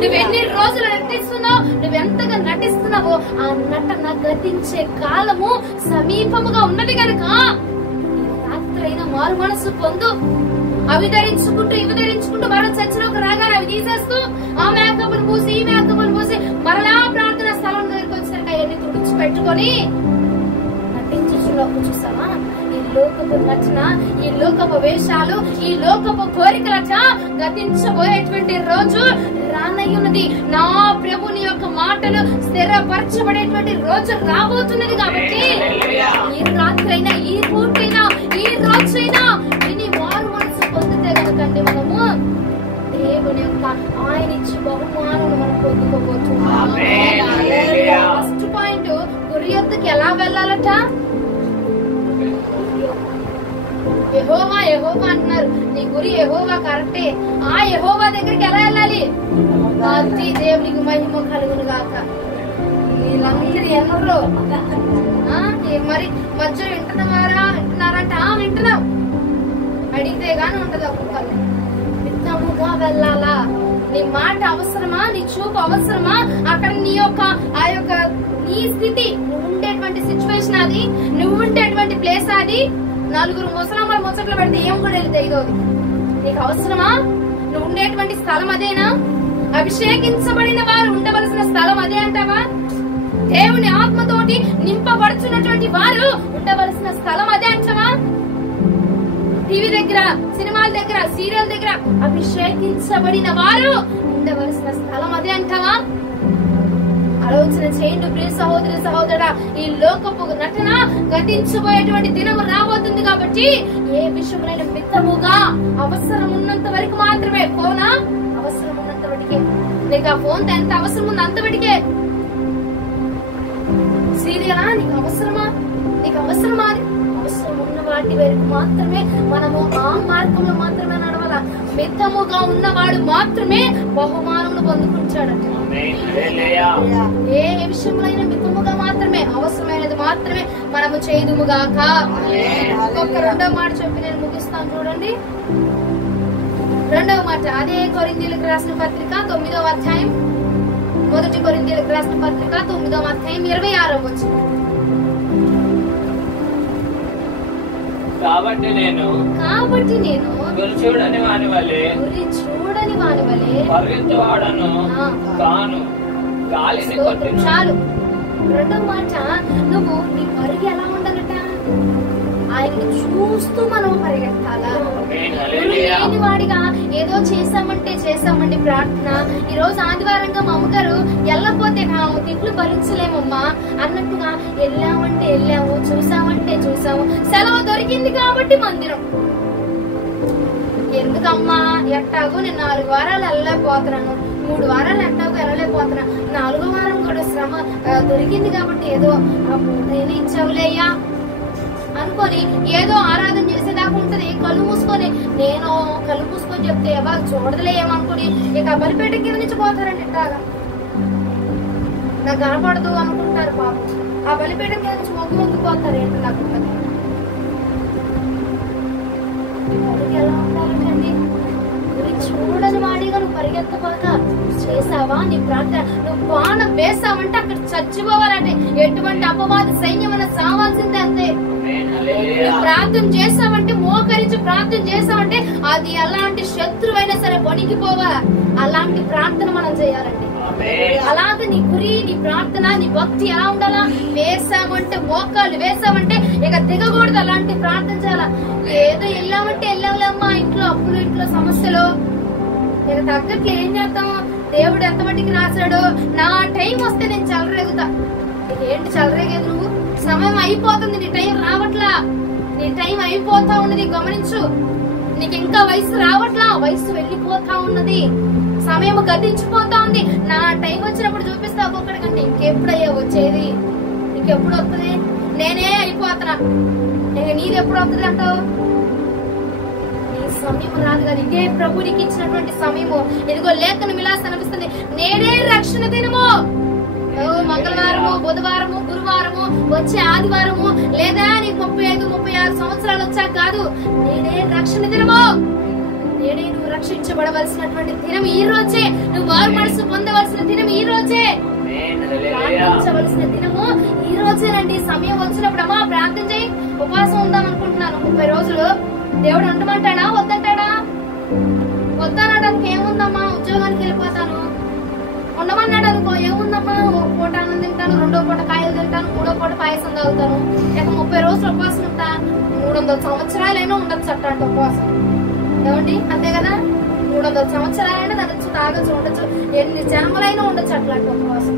నువ్వెన్ని రోజులు నటిస్తున్నావు, నువ్వెంతగా నటిస్తున్నావో ఆ నటన గతించే కాలము సమీపముగా ఉన్నది కనుక రాత్రైనా మారు మనసు పొందు. అవి ధరించుకుంటూ ఇవి ధరించుకుంటూ మరో చర్చలోకి రాగానే అవి తీసేస్తూ ఆ మేకప్లు పూసి ఈ మేకప్లు పూసి మరలా ప్రార్థన స్థలం దగ్గరికి వచ్చేసరికి అవన్నీ తుడిచి పెట్టుకొని నటించులోకి చూస్తావా? ఈ లోకపు నటన, ఈ లోకపు వేషాలు, ఈ లోకపు కోరికలట గతించబోయేటువంటి రోజు రానై ఉన్నది. నా ప్రభుని యొక్క మాటలు స్థిరపరచబడేటువంటి రోజు రాబోతున్నది. కాబట్టి ఈ రాత్రైనా, ఈ పూటైనా, ఈ రోజైనా విని మారు మనసు పొందితే కనుకండి మనము దేవుని యొక్క ఆయన ఇచ్చే బహుమానం మనం పొందుకోబోతున్నాం. ఫస్ట్ పాయింట్, గురి యొద్దకు ఎలా వెళ్ళాలట? యెహోవా యెహోవా అంటున్నారు. నీ గురి యెహోవా కరెక్టే. ఆ యెహోవా దగ్గరికి ఎలా వెళ్ళాలి? భక్తి, దేవునికి మహిమ కలుగును గాక. వీళ్ళందరూ ఎన్నరో మరి మధ్యలో వింటున్నారంట. వింటున్నాం, అడిగితే గాని ఉంటది. ఒక్కొక్కరు మిత్తముగా వెళ్ళాలా? నీ మాట అవసరమా? నీ చూపు అవసరమా? అక్కడ నీ యొక్క ఆ యొక్క నీ స్థితి, నువ్వు ఉండేటువంటి సిచ్యువేషన్ అది, నువ్వు ఉండేటువంటి ప్లేస్ అది. నలుగురు ముసలమ్మలు ముచ్చట్లు పెడితే ఏం కూడా వెళ్తే ఇదోది. నీకు అవసరమా? నువ్వు ఉండేటువంటి స్థలం అదేనా? అభిషేకించబడిన వారు ఉండవలసిన స్థలం అదే అంటావా? దేవుని ఆత్మతోటి నింపబడుచున్నటువంటి వారు ఉండవలసిన స్థలం అదే అంటావా? టీవీ దగ్గర, సినిమాల దగ్గర, సీరియల్ దగ్గర అభిషేకించబడిన వారు ఉండవలసిన స్థలం అదే అంటావా? ఆలోచన చేయండి ప్రియ సహోదరి సహోదరా. ఈ లోకపు నటన గతించబోయేటువంటి దినం రాబోతుంది. కాబట్టి ఏ విషయమైన మిత్తముగా అవసరం ఉన్నంత వరకు మాత్రమే. ఫోనా? అవసరం ఉన్నంత వరకే. నీకు ఆ ఫోన్ ఎంత అవసరం ఉంది అంతవరకే. సీరియలా? నీకు అవసరమా? నీకు అవసరమా? అవసరం ఉన్న వాటి వరకు మాత్రమే మనము ఆ మార్గంలో మాత్రమే నడవాల. మిత్తముగా ఉన్నవాడు మాత్రమే బహుమానమును పొందుకుంటాడట. ఏ విషయంలో మిత్తముగా మాత్రమే, అవసరమైనది మాత్రమే మనము చేయుదుముగాక. ఒక్క రెండవ మాట చెప్పి నేను ముగిస్తాను చూడండి. రెండవ మాట అదే కొరింథీయులకు రాసిన పత్రిక 9వ అధ్యాయం, మొదటి కొరింథీయులకు రాసిన పత్రిక 9వ అధ్యాయం 26వ వచనం. కాబట్టి నేను గురి చూడని వాని వలె పరిగెత్తువాడను కాను, గాలిని కొట్టి. చాలు. రెండవ మాట, నువ్వు నీ పరుగు ఎలా ఉండాలట? ఆయన్ని చూస్తూ మనం పరిగెత్తాలా? లేని వాడిగా ఏదో చేసామంటే ప్రార్థన. ఈ రోజు ఆదివారంగా మా అమ్మగారు వెళ్ళకపోతే తిట్లు భరించలేమమ్మా అన్నట్టుగా వెళ్ళామంటే వెళ్ళాము, చూసామంటే చూసాము. సెలవు దొరికింది కాబట్టి మందిరం. ఎందుకమ్మా? ఎట్టాగో నేను 4 వారాలు వెళ్ళలేకపోతున్నాను, 3 వారాలు ఎట్టాగో వెళ్ళలేకపోతున్నా, 4వ వారం కూడా శ్రమ దొరికింది కాబట్టి ఏదో నేను ఇచ్చావులేయ్యా అనుకొని ఏదో ఆరాధన చేసేదాకా ఉంటది. కళ్ళు మూసుకొని చెప్తే ఎవరు చూడదులే ఏమనుకుని ఇక బలిపేట కింద నుంచి పోతారండి. ఇట్టాగా నాకు కనపడదు అనుకుంటారు పాపం. ఆ బలిపేట కింద నుంచి మొగ్గిపోతారు. ఏంటో నాకు ఎలా ఉండాలండి? చూడని వాడిగా నువ్వు పరిగెత్తబాక చేసావా నీ ప్రార్థన? నువ్వు బాణం వేసావంటే అక్కడ చచ్చిపోవాలంటే ఎటువంటి అపవాది సైన్యమైన సావాల్సిందే. అంతే. ప్రార్థన చేసావంటే, మోకరించి ప్రార్థన చేసావంటే అది ఎలాంటి శత్రువైనా సరే వణికిపోవాలా. అలాంటి ప్రార్థన మనం చేయాలండి. అలాగే నీ గురి, నీ ప్రార్థన, నీ భక్తి ఎలా ఉండాలా? వేసామంటే, మోకాళ్ళు వేసామంటే ఇక దిగకూడదు. అలాంటి ప్రార్థన చేయాలా. ఏదో వెళ్ళామంటే వెళ్ళామమ్మా, ఇంట్లో అప్పులు, ఇంట్లో సమస్యలు, ఇక తగ్గట్లు ఏం చేద్దాం? దేవుడు ఎంత మట్టికి రాశాడు? నా టైం వస్తే నేను చెలరేగుతా. ఏంటి చెలరేగేది? నువ్వు సమయం అయిపోతుంది, నీ టైం రావట్లా. నీ టైం అయిపోతా ఉన్నది, గమనించు. నీకు ఇంకా వయసు రావట్లా, వయసు వెళ్ళిపోతా ఉన్నది, సమయం గతించిపోతా ఉంది. నా టైం వచ్చినప్పుడు చూపిస్తా ఒక్కొక్కడి కంటే. ఇంకెప్పుడయ్యా వచ్చేది? నీకెప్పుడు వస్తుంది? నేనే అయిపోతున్నా, నీది ఎప్పుడు వస్తుంది అంటావు? నీ సమయం రాదు కదా. ఇదే ప్రభునికి ఇచ్చినటువంటి సమయము. ఇదిగో లేఖనం ఇలా అనిపిస్తుంది, నేనే రక్షణ దినము. మంగళవారము, బుధవారము, గురువారము, వచ్చే ఆదివారము, లేదా నీకు 35, 36 సంవత్సరాలు వచ్చాక కాదు. నేనే రక్షణ దినము. నేనే నువ్వు రక్షించబడవలసినటువంటి దినం ఈ రోజే. నువ్వు మారు మనసు పొందవలసిన దినం ఈ రోజే. ప్రార్థించవలసిన దినము ఈ రోజేనండి. సమయం వచ్చినప్పుడు అమ్మా ప్రార్థన చేయి, ఉపవాసం ఉందాం అనుకుంటున్నాను 30 రోజులు. దేవుడు ఉండమంటాడా? వద్దంటాడా? వద్దనడానికి ఏముందమ్మా, ఉద్యోగానికి వెళ్ళిపోతాను. ఉండమన్నాడు అనుకో, ఏముందమ్మా, 1 పూట అన్నం తింటాను, 2వ పూట కాయలు తింటాను, 3వ పూట పాయసం తాగుతాను. ఇక 30 రోజులు ఉపవాసం ఉంటా. 300 సంవత్సరాలైనా ఉండొచ్చు అట్ట ఉపవాసం. ఏమండి? అంతే కదా. 300 సంవత్సరాలైనా తినచ్చు, తాగొచ్చు, ఉండొచ్చు, ఎన్ని జన్మలైనా ఉండొచ్చు అట్లాంటి ఉపవాసం.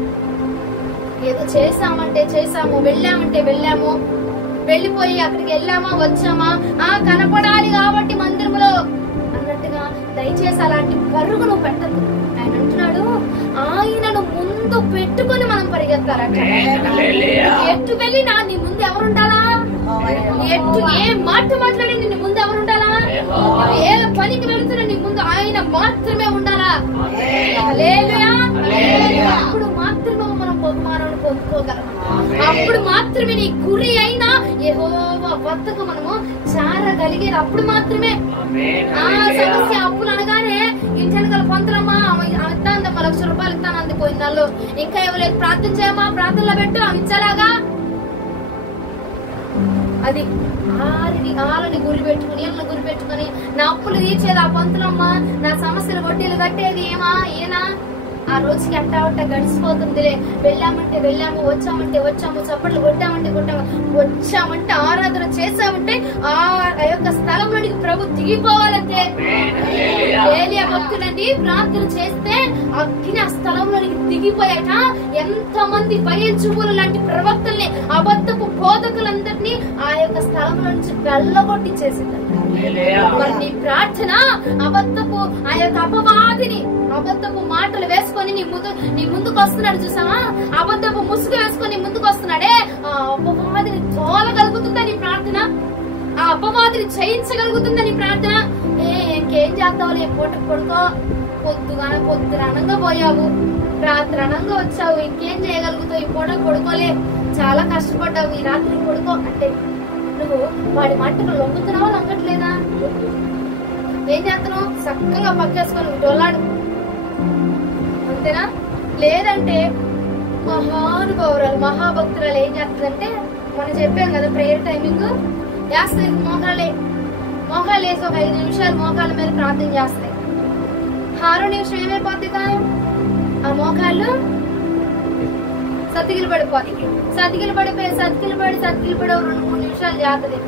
ఏదో చేసామంటే చేసాము, వెళ్ళామంటే వెళ్ళాము, వెళ్ళిపోయి అక్కడికి వెళ్ళామా వచ్చామా, కనపడాలి కాబట్టి మందిరంలో అన్నట్టుగా దయచేసి అలాంటి పరుగు నువ్వు పెట్టద్దు. ఆయన అంటున్నాడు, ఆయనను ముందు పెట్టుకుని మనం పరిగెత్తాలట. ఎట్టు వెళ్ళినా నీ ముందు ఎవరుండాలా? ఎట్టు ఏ మాట మాట్లాడి నీ ముందు ఎవరుండాలా? ఏ పనికి వెళుతున్నా నీ ముందు ఆయన మాత్రమే ఉండాలా? అప్పుడు మాత్రమే మనం బహుమానాన్ని పొందుకోగలం. అప్పుడు మాత్రమే నీ గురి అయినా యెహోవా వద్దకు మనము చేరగలిగేది. అప్పుడు మాత్రమే. సమస్య అప్పులు అనగానే ఇంటెనకల పొందరమ్మా, ఇస్తాందమ్మా, ₹1,00,000 ఇస్తాను అందిపోయిన వాళ్ళు, ఇంకా ఎవరైతే ప్రార్థన చేయమా, ప్రార్థనలో పెట్టు, అవి ఇచ్చేలాగా. అది వాళ్ళని గురి పెట్టుకుని, వీళ్ళని గురి పెట్టుకుని నా అప్పులు తీర్చేది ఆ పంతులమ్మా, నా సమస్యలు వడ్డీలు కట్టేది ఏనా ఆ రోజుకి అట్టా గడిచిపోతుందిలే. వెళ్ళామంటే వెళ్ళాము, వచ్చామంటే వచ్చాము, చప్పట్లు కొట్టామంటే కొట్టాము, వచ్చామంటే ఆరాధన చేసామంటే ఆ యొక్క స్థలంలోనికి ప్రభు దిగిపోవాలంటే. ఏలియా భక్తుడండి ప్రార్థన చేస్తే అగ్ని ఆ స్థలంలోనికి దిగిపోయాక ఎంతమంది బయల్చుబులు లాంటి ప్రవక్తల్ని, అబద్ధపు బోధకులందరినీ ఆ యొక్క స్థలంలో నుంచి వెళ్ళగొట్టించేసిందంట. మరి నీ ప్రార్థన అబద్ధపు ఆ యొక్క అపవాదిని, అబద్ధపు మాటలు వేసుకొని నీ ముందుకు వస్తున్నాడు చూసావా, అబద్ధపు ముసుగు వేసుకొని ముందుకు వస్తున్నాడే, ఆ అపవాదిని తోలగలుగుతుందా నీ ప్రార్థన? ఆ అపవాదిని జయించగలుగుతుందా నీ ప్రార్థన? ఇంకేం చేస్తావులే, పూటకు పడుకో, పొద్దునంగా పోయావు, రాత్రి అనంగా వచ్చావు, ఇంకేం చేయగలుగుతావు, ఈ పూటకు పడుకోలే, చాలా కష్టపడ్డావు, ఈ రాత్రి పడుకో అంటే నువ్వు వాడి మాటకు లొంగుతున్నావా, లొంగట్లేదా? ఏం చేస్తున్నావు? చక్కగా పక్కేసుకొని డొల్లాడు, అంతేనా? లేదంటే మహానుభావురాలు, మహాభక్తురాలు ఏం చేస్తుందంటే, మనం చెప్పాం కదా ప్రేయర్ టైమింగ్ చేస్తుంది, మోకాలు వేసి ఒక 5 నిమిషాలు మోకాళ్ళ మీద ప్రార్థన చేస్తాయి. 6వ నిమిషం ఏమైపోద్ది? ఆ మోకాళ్ళు సతికిలు పడిపోయి సతికిలు పడి 2-3 నిమిషాలు చేస్తుంది.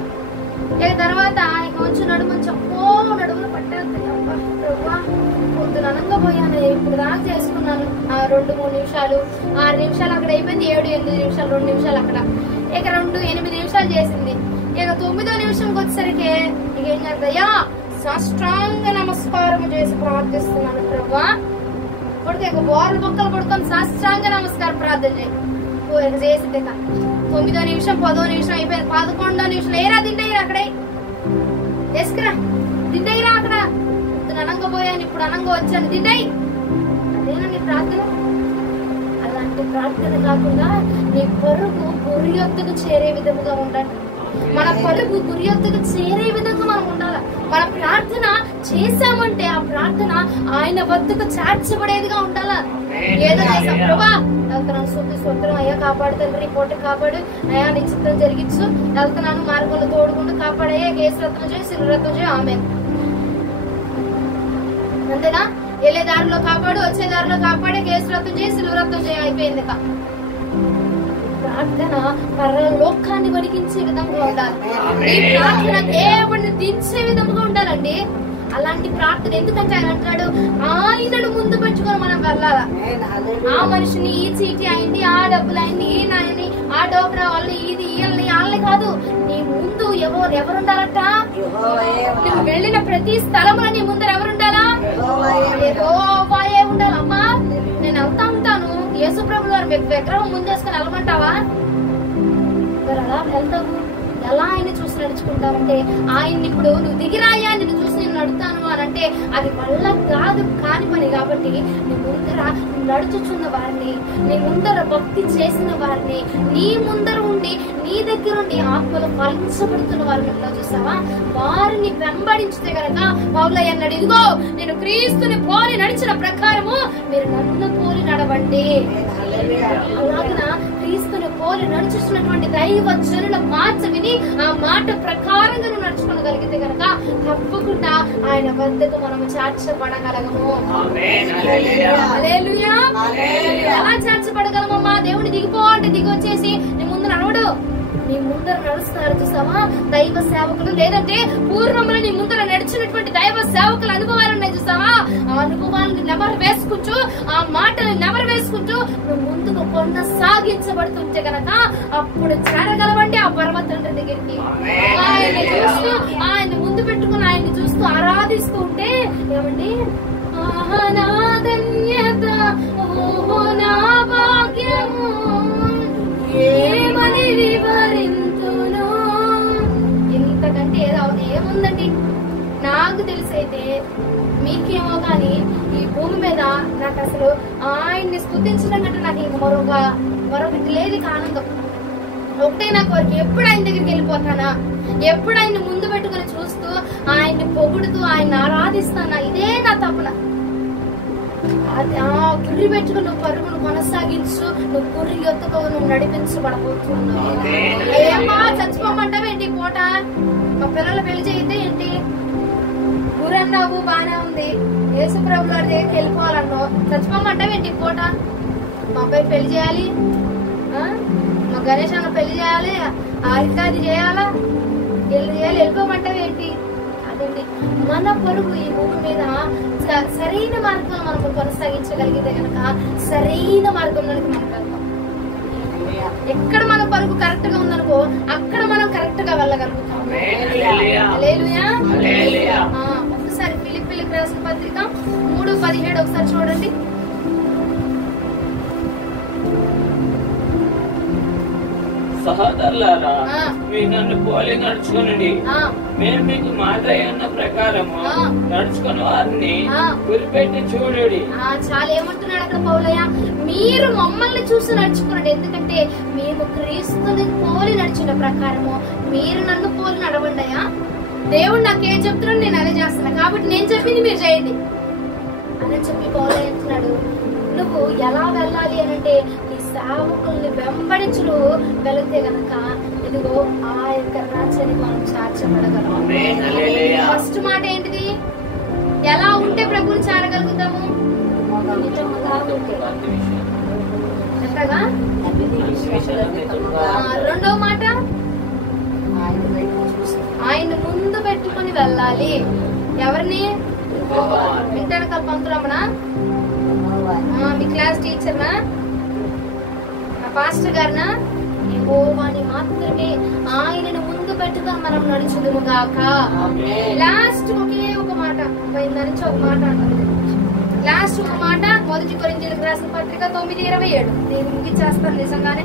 ఇక తర్వాత కొంచెం నడుములు పట్టేస్తాయి. పొద్దునంగా పోయాను, ఇప్పుడు దాకా చేసుకున్నాను 2-3 నిమిషాలు, 6 నిమిషాలు అక్కడ అయిపోయింది, 7-8 నిమిషాలు, 2 నిమిషాలు అక్కడ, ఇక 8 నిమిషాలు చేసింది. ఇక 9వ నిమిషంకి వచ్చేసరికి ఇక ఏం చేస్తాయా, సాష్టాంగ నమస్కారం చేసి ప్రార్థిస్తున్నాను ప్రభువా. కొడుకు ఇక బోర్లు బొక్కలు పడుకొని సాష్టాంగ నమస్కారం ప్రార్థన చేసింది. 9వ నిమిషం, 10వ నిమిషం అయిపోయింది, 11వ నిమిషం ఏరా తింటయ్యరా అక్కడే వేసుకురా, తింటయ్యరా అక్కడ, అనంగా పోయాను, ఇప్పుడు అనంగా వచ్చాను, తింటయ్యి. అదేనా నీ ప్రార్థన? అలాంటి ప్రార్థన కాకుండా నీ పరుగు గురి యొద్దకు చేరే విధముగా ఉండాలి. మన పరుగు గురి యొద్దకు చేరే విధంగా మనం ఉండాలి. మన ప్రార్థన చేశామంటే ఆ ప్రార్థన ఆయన వద్దకు చేర్చబడేదిగా ఉండాలా. ఏదో చేసాం ప్రభా, వెళ్తున్నాను, సూత్రం అయ్యా కాపాడు తండ్రి, పూట కాపాడు అయ్యా, నీ చిత్రం జరిగించు, వెళ్తున్నాను, మార్గంలో తోడుకుంటూ కాపాడయ్యా, కేసు రత్నం చేయి, సిరు రత్నం చేయి, ఆమె అంతేనా? వెళ్ళే దారిలో కాపాడు, వచ్చే దారిలో కాపాడే, కేసు రత్నం చేయి, సిరు రత్నం చేయి, అయిపోయింది. ప్రార్థన పరలోకాన్ని వణికించే విధంగా ఉండాలి. ఈ ప్రార్థన దేవుడిని దించే విధంగా ఉండాలండి. అలాంటి ప్రార్థన ఎందుకంటే ఆయన అంటాడు, ఆయనను ముందు పెట్టుకొని మనం వెళ్ళాలా. ఆ మనిషిని, ఈ చీటీ అయింది, ఆ డబ్బులు అయింది, ఈ నాయని, ఆ డోబ్రా వాళ్ళని, ఇది వాళ్ళని కాదు, నీ ముందు ఎవరుండాలట? నువ్వు వెళ్ళిన ప్రతి స్థలంలో నీ ముందర ఎవరుండాలా? యెహోవాయే ఉండాలమ్మా. నేను వెళ్తా ఉంటాను, యేసుప్రభువు వారి విగ్రహం ముందేసుకొని వెళ్ళమంటావా? అలా వెళ్తావు. ఎలా ఆయన చూసి నడుచుకుంటావంటే, ఆయన్ని ఇప్పుడు నువ్వు దిగిరాయా, నిన్ను చూసి నేను నడుతాను అని అంటే అది వల్ల కాని పని. కాబట్టి నీ ముందర నడుచుచున్న వారిని, నీ ముందర భక్తి చేసిన వారిని, నీ ముందర ఉండి నీ దగ్గర ఉండి ఆత్మలు ఫలించబడుతున్న వారిని చూసావా, వారిని వెంబడించితే గనక పౌలయ్య అన్నాడు, ఇదిగో నేను క్రీస్తుని పోలి నడిచిన ప్రకారము మీరు నన్ను పోలి నడవండి. అలాగన క్రీస్తుని పోలి నడుచుతున్నటువంటి దైవ జనుల మాట విని ఆ మాట ప్రకారంగా నడుచుకోగలిగితే గనక తప్పకుండా ఆయన వద్దకు మనము చేర్చబడగలము. హల్లెలూయా. ఎలా చేర్చబడగలమమ్మా? దేవుని దిగిపో అంటే దిగి వచ్చేసి నీ ముందు నడవడు, నీ ముందర నడుస్తున్నారు చూసావా దైవ సేవకులు, లేదంటే పూర్వంలో నీ ముందర నడిచినటువంటి దైవ సేవకుల అనుభవాలు ఉన్నాయి చూసావా, ఆ మాటలు నెమరు వేసుకుంటూ నువ్వు ముందుకు కొనసాగించబడుతుంటే గనక అప్పుడు చేరగలవండి ఆ పర్వతం దగ్గరికి. ఆయన్ని చూస్తూ, ఆయన ముందు పెట్టుకుని ఆయన్ని చూస్తూ ఆరాధిస్తూ ఉంటే ఏమండి, నా ధన్యత, ఓహో నా భాగ్యము, ఏమని వివరింతును. ఇంతకంటే ఏముందండి? నాకు తెలిసైతే మీకేమో కానీ ఈ భూమి మీద నాకు అసలు ఆయన్ని స్తుతించడం కంటే నాకు ఇంక మరొకటి లేదు ఆనందం. ఒకటే నా కోరిక, ఎప్పుడు ఆయన దగ్గరికి వెళ్ళిపోతానా, ఎప్పుడు ఆయన్ని ముందు పెట్టుకుని చూస్తూ ఆయన్ని పొగుడుతూ ఆయన్ని ఆరాధిస్తానా, ఇదే నా తపన. గురి పెట్టుకుని నువ్వు పరుగును కొనసాగించు, నువ్వు గురి ఎత్తుకో, నువ్వు నడిపించబడబోతున్నావు. ఏమా చచ్చిపోమంటావేంటి పూట? మా పిల్లల పెళ్లి చేయితే ఏంటి, ఊరన్నావు బానే ఉంది, యేసుప్రభు గారి దగ్గరికి వెళ్ళిపోవాలన్నావు, చచ్చిపోమంటావేంటి పూట? మా అబ్బాయి పెళ్లి చేయాలి, మా గణేష్ అన్న పెళ్లి చేయాలి, అది చేయాలా, వెళ్ళిపోమంటావేంటి? అదండి మన పరుగు ఈ భూమి మీద సరైన మార్గంలో మనకు కొనసాగించగలిగితే కనుక సరైన మార్గంలోకి మనం వెళ్తాం. ఎక్కడ మన పరుగు కరెక్ట్ గా ఉందనుకో అక్కడ మనం కరెక్ట్ గా వెళ్ళగలుగుతాం. ఒకసారి ఫిలిప్పీలకు రాసిన పత్రిక 3:17 ఒకసారి చూడండి. సహోదరులారా, మీరు నన్ను పోలి నడుచుకునండి. మేము మీకు మాదిరి అన్న ప్రకారము నడుచుకుని వారిని గురిపెట్టి చూడండి. చాలా ఏమంటున్నాడు అక్కడ పౌలయ్య, మీరు మమ్మల్ని చూసి నడుచుకున్నాడు. ఎందుకంటే మేము క్రీస్తుని పోలి నడిచిన ప్రకారము మీరు నన్ను పోలి నడవండియా. దేవుడు నాకేం చెప్తున్నాడు నేను అదే చేస్తున్నా, కాబట్టి నేను చెప్పింది మీరు చేయండి అని చెప్పి పౌలయ్య అంటున్నాడు. నువ్వు ఎలా వెళ్ళాలి అనంటే ఈ సేవకుల్ని వెంబడించులు వెళితే గనక ఇదిగో ఆ యొక్క రాజ్యానికి మనం చేర్చబడగలం. ఫస్ట్ మాట ఏంటిది? ఎలా ఉంటే ప్రభువుని చేరగలుగుతాము? ఎంతగా? రెండవ మాట ఆయన ముందు పెట్టుకుని వెళ్ళాలి. ఎవరిని? వింటాను కదా పంతులమ్మనా, మీ క్లాస్ టీచర్నా, పాస్టర్ గారినా? యెహోవాని మాత్రమే ఆయనను ముందు పెట్టుకొని మనం నడుచుదుము గాక. లాస్ట్ ఒకే ఒక మాట, నుంచి ఒక మాట అంటుంది. లాస్ట్ ఒక మాట 1 కొరింథీయులకు రాసిన పత్రిక 9:27. నేను ముగించేస్తాను నిజంగానే.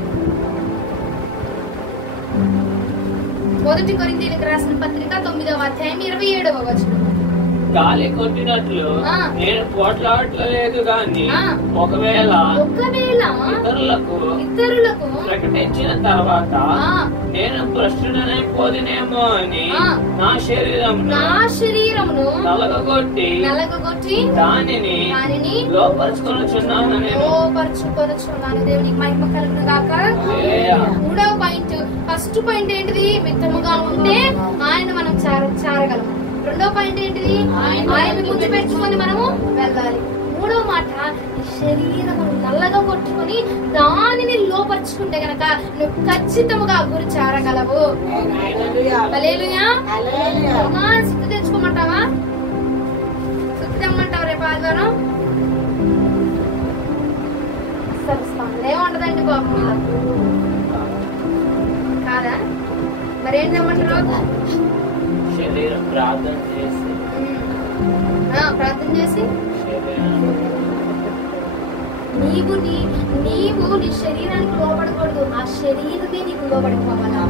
1 కొరింథీయులకు రాసిన పత్రిక 9వ అధ్యాయం 27వ వచనం. గాలి కొట్టినట్లు నేను పోట్లాడలేదు గాని ఒకవేళ ఇతరులకు ప్రకటించిన తర్వాత నేను భ్రష్టుడనైపోదునేమో అని నా శరీరమును నలగగొట్టి దానిని లోపరుచుకొనుచున్నాను. దేవునికి మహిమ కలుగును గాక. మూడవ పాయింట్, ఫస్ట్ పాయింట్ ఏంటిది? మిత్తముగా ఉంటే ఆయన మనం చేరగలము. రెండో పాయింట్ ఏంటిది? ఆయన ముందు పెట్టుకొని మనము వెళ్ళాలి. మూడో మాట, శరీరము నల్లగా కొట్టుకొని దానిని లోపరుచుకుంటే గనక నువ్వు ఖచ్చితంగా గురి చేరగలవు. హల్లెలూయా. సుత్తి తెచ్చుకోమంటావా? సుత్తి తెమ్మంటావా రేపు ఆదివారం? ఏముంటదండి బాబు కాదా? మరేం తెమ్మంటారు? ప్రార్థన చేసి నీవు నీ శరీరానికి లోపడకూడదు, ఆ శరీరమే నీకు లోపడిపోవాలా.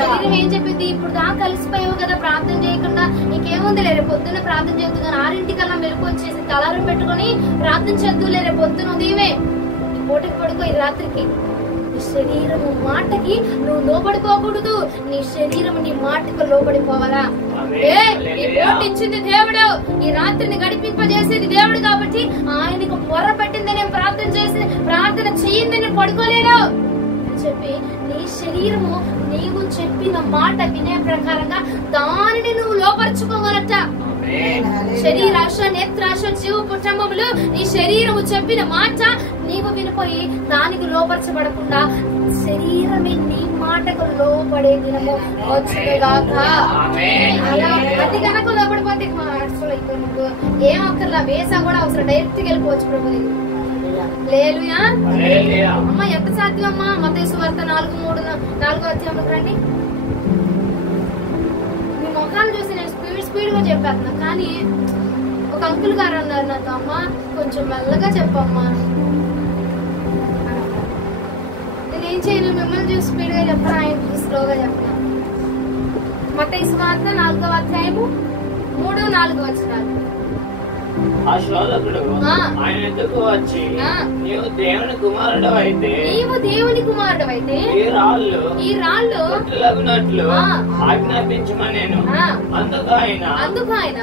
శరీరం ఏం చెప్పింది? ఇప్పుడు దాకా కలిసిపోయావు కదా ప్రార్థన చేయకుండా, నీకేముంది రేపు పొద్దున్న ప్రార్థన చేద్దు కానీ 6 మెలకు వచ్చేసి తలారం పెట్టుకుని ప్రార్థన చేద్దులే రేపు పొద్దున ఉదయమే ఈ పూటకి పడుకో, ఈ రాత్రికి. నీ శరీరము మాటకి నువ్వు లోబడిపోకూడదు, నీ శరీరం నీ మాటకు లోబడిపోవాలా. ఈ పూట ఇచ్చింది దేవుడు, ఈ రాత్రిని గడిపింపజేసేది దేవుడు, కాబట్టి ఆయనకు మొర్ర పెట్టిందని ప్రార్థన చెయ్యిందని పడుకోలేడు అని చెప్పి నీ శరీరము నీవు చెప్పిన మాట వినే ప్రకారంగా దానిని నువ్వు లోపరుచుకోవాలట. శరీరాశ, నేత్రాశ, జీవ కుటుంబములు నీ శరీరము చెప్పిన మాట నీవు వినిపోయి దానికి లోపరచబడకుండా శరీరమే నీ మాటకు లోపడే దినము వచ్చుగాక. అలా అది కనుక లోపడిపోతే నీకు నువ్వు ఏం అక్కర్లా, వేసా కూడా అవసరం, డైరెక్ట్ గా వెళ్ళిపోవచ్చు ప్రభు నీకు. హల్లెలూయా. అమ్మా ఎంత సాధ్యం అమ్మా? మత్తయి సువార్త 4:4 అధ్యాయంలోకి రండి. మీ ముఖాలు చూసి నేను స్పీడ్ గా చెప్పేస్తున్నా, కానీ ఒక అంకుల్ గారు అన్నారు నాతో, అమ్మా కొంచెం మెల్లగా చెప్పమ్మా. నేనేం చేయను, మిమ్మల్ని చూసి స్పీడ్ గా చెప్పను, ఆయన స్లోగా చెప్పను. మత్తయి సువార్త 4వ అధ్యాయము 3-4 వచనాలు. ఆ శోధకుడు ఆయన ఎదుకు వచ్చి, నీవు దేవుని కుమారుడవైతే ఈ రాళ్ళు రొట్టెలగునట్లు ఆజ్ఞాపించమనేను. అందుకు ఆయన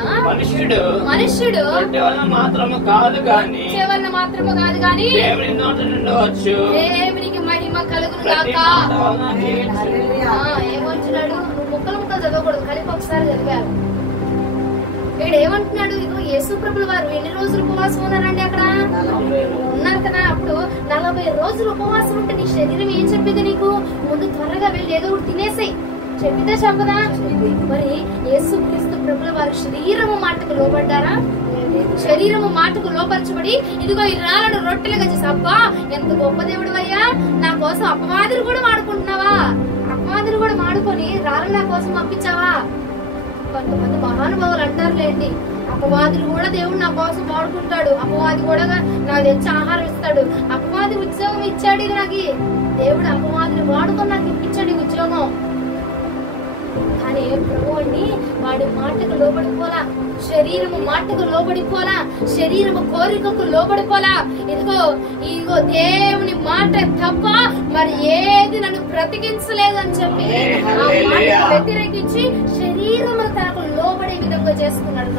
మనుష్యుడు రొట్టె వలన మాత్రము కాదు గాని దేవుని నోటి నుండి వచ్చు దేవునికి మహిమ కలుగును గాక. ఏమంటున్నాడు? నువ్వు ముక్కలు చదవకూడదు, కలిపి ఒకసారి చదివారు. వీడు ఏమంటున్నాడు? ఇదిగో యేసు ప్రభుల వారు ఎన్ని రోజులు ఉపవాసం ఉన్నారండి? అక్కడ ఉన్నారు కదా. అప్పుడు 40 రోజులు ఉపవాసం ఉంటే నీ శరీరం ఏం చెప్పింది నీకు? ముందు త్వరగా వెళ్ళి ఏదో ఒకటి తినేసాయి చెప్పితే చెప్పదా? మరి యేసు క్రీస్తు ప్రభుల వారు శరీరము మాటకు లోబడ్డారా? శరీరము మాటకు లోపరచబడి ఇదిగో ఈ రాళ్ళను రొట్టెలుగా చేసి, అబ్బా ఎంత గొప్ప దేవుడు అయ్యా, నా కోసం అపవాదులు కూడా వాడుకుంటున్నావా? అపవాదులు కూడా వాడుకొని రాళ్ళు నా కోసం పంపించావా? కొంతమంది మహానుభావులు అంటారులేండి, అపవాదులు కూడా దేవుడు నా కోసం వాడుకుంటాడు, అపవాది కూడా నాకు తెచ్చి ఆహారం ఇస్తాడు, అపవాది ఉద్యోగం ఇచ్చాడు నాకు, దేవుడు అపవాదిని వాడుకొని నాకు ఇప్పించాడు ఈ ఉద్యోగం. కానీ ప్రభు అండి వాడి మాటకు లోబడిపోలా, శరీరము మాటకు లోబడిపోలా, శరీరము కోరికకు లోబడిపోలా. ఇదిగో దేవుని మాట తప్ప మరి ఏది నన్ను బ్రతికించలేదు అని చెప్పి ఆ మాటను వ్యతిరేకించి శరీరము తనకు లోబడే విధంగా చేసుకున్నాడు.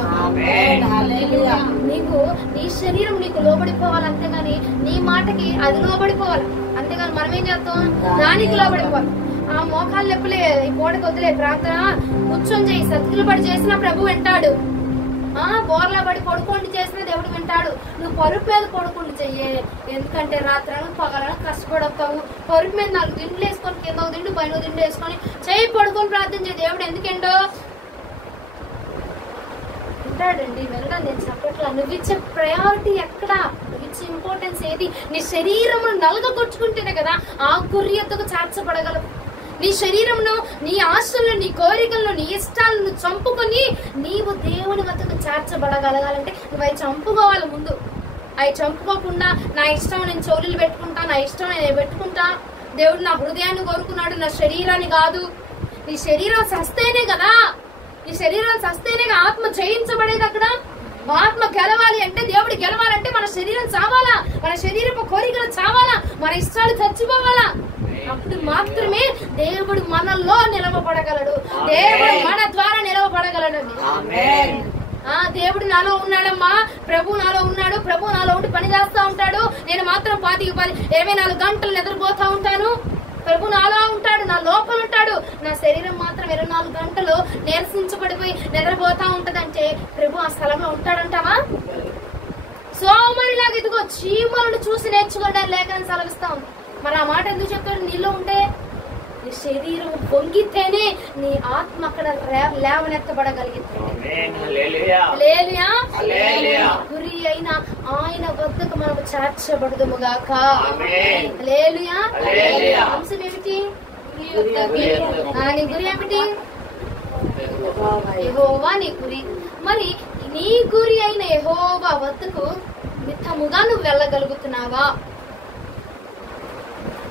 నీకు నీ శరీరం నీకు లోబడిపోవాలి, అంతేగాని నీ మాటకి అది లోబడిపోవాలి, అంతేగాని మనం ఏం చేస్తాం? దానికి లోబడిపోవాలి. ఆ మోకాలు నొప్పులే, ఈ పూటకు వదిలే, ప్రార్థన కూర్చొని చేయి, సత్తులు పడి చేసినా ప్రభు వింటాడు. బోర్లా పడి పడుకోండి చేసినా దేవుడు వింటాడు. నువ్వు పరుపు మీద పడుకోండి చెయ్యి, ఎందుకంటే రాత్రి పగలను కష్టపడతావు. పరుపు మీద 4 దిండ్లు వేసుకొని, కింద 1 దిండు పైన 1 దిండు వేసుకొని చెయ్యి పడుకొని ప్రార్థన చేయి, దేవుడు ఎందుకేంటో వింటాడండి. వెళ్ళడం నేను చెప్పట్లా, నువ్వు ఇచ్చే ప్రయారిటీ ఎక్కడ, నువ్వు ఇచ్చే ఇంపార్టెన్స్ ఏది? నీ శరీరమును నలగొచ్చుకుంటేనే కదా ఆ గురి ఎత్తుకు చేర్చబడగలవు. నీ శరీరంలో నీ ఆశలను, నీ కోరికలను, నీ ఇష్టాలను చంపుకొని నీవు దేవుని వద్దకు చేర్చబడగలగాలంటే నువ్వు అవి చంపుకోవాలి. ముందు అవి చంపుకోకుండా నా ఇష్టం నేను చౌలీలు పెట్టుకుంటా, నా ఇష్టం నేను పెట్టుకుంటా, దేవుడు నా హృదయాన్ని కోరుకున్నాడు, నా శరీరాన్ని కాదు. నీ శరీరం సస్తేనే కదా, నీ శరీరం సస్తేనే ఆత్మ జయించబడేది. అక్కడ ఆత్మ గెలవాలి అంటే, దేవుడు గెలవాలంటే మన శరీరం చావాలా, మన శరీరపు కోరికలు చావాలా, మన ఇష్టాలు చచ్చిపోవాలా. అప్పుడు మాత్రమే దేవుడు మనలో నిలవబడగలడు, దేవుడు మన ద్వారా నిలవబడగలడు. దేవుడు నాలో ఉన్నాడమ్మా, ప్రభు నాలో ఉన్నాడు, ప్రభు నాలో ఉండి పని చేస్తా ఉంటాడు, నేను మాత్రం 24 గంటలు నిద్రపోతా ఉంటాను, ప్రభు నాలో ఉంటాడు, నా లోపల ఉంటాడు, నా శరీరం మాత్రం 24 గంటలు నీరసించబడిపోయి నిద్రపోతా ఉంటదంటే ప్రభు ఆ స్థలంలో ఉంటాడంటావా? సోమరిలాగా ఇదిగో చీమలను చూసి నేర్చుకోవడానికి లేఖనం సెలవిస్తా ఉంది. మరి ఆ మాట ఎందుకు చెప్తాడు? నీలో ఉంటే నీ శరీరం పొంగితేనే నీ ఆత్మ అక్కడ లేవనెత్తబడగలిగితే. గురి అయిన ఆయన వద్దకు మనకు చేర్చబడదుముగాక. అంశం ఏమిటి? నీ గురి ఏమిటి? యెహోవా నీ గురి. మరి నీ గురి అయిన యెహోవా వద్దకు మితముగా నువ్వు వెళ్ళగలుగుతున్నావా?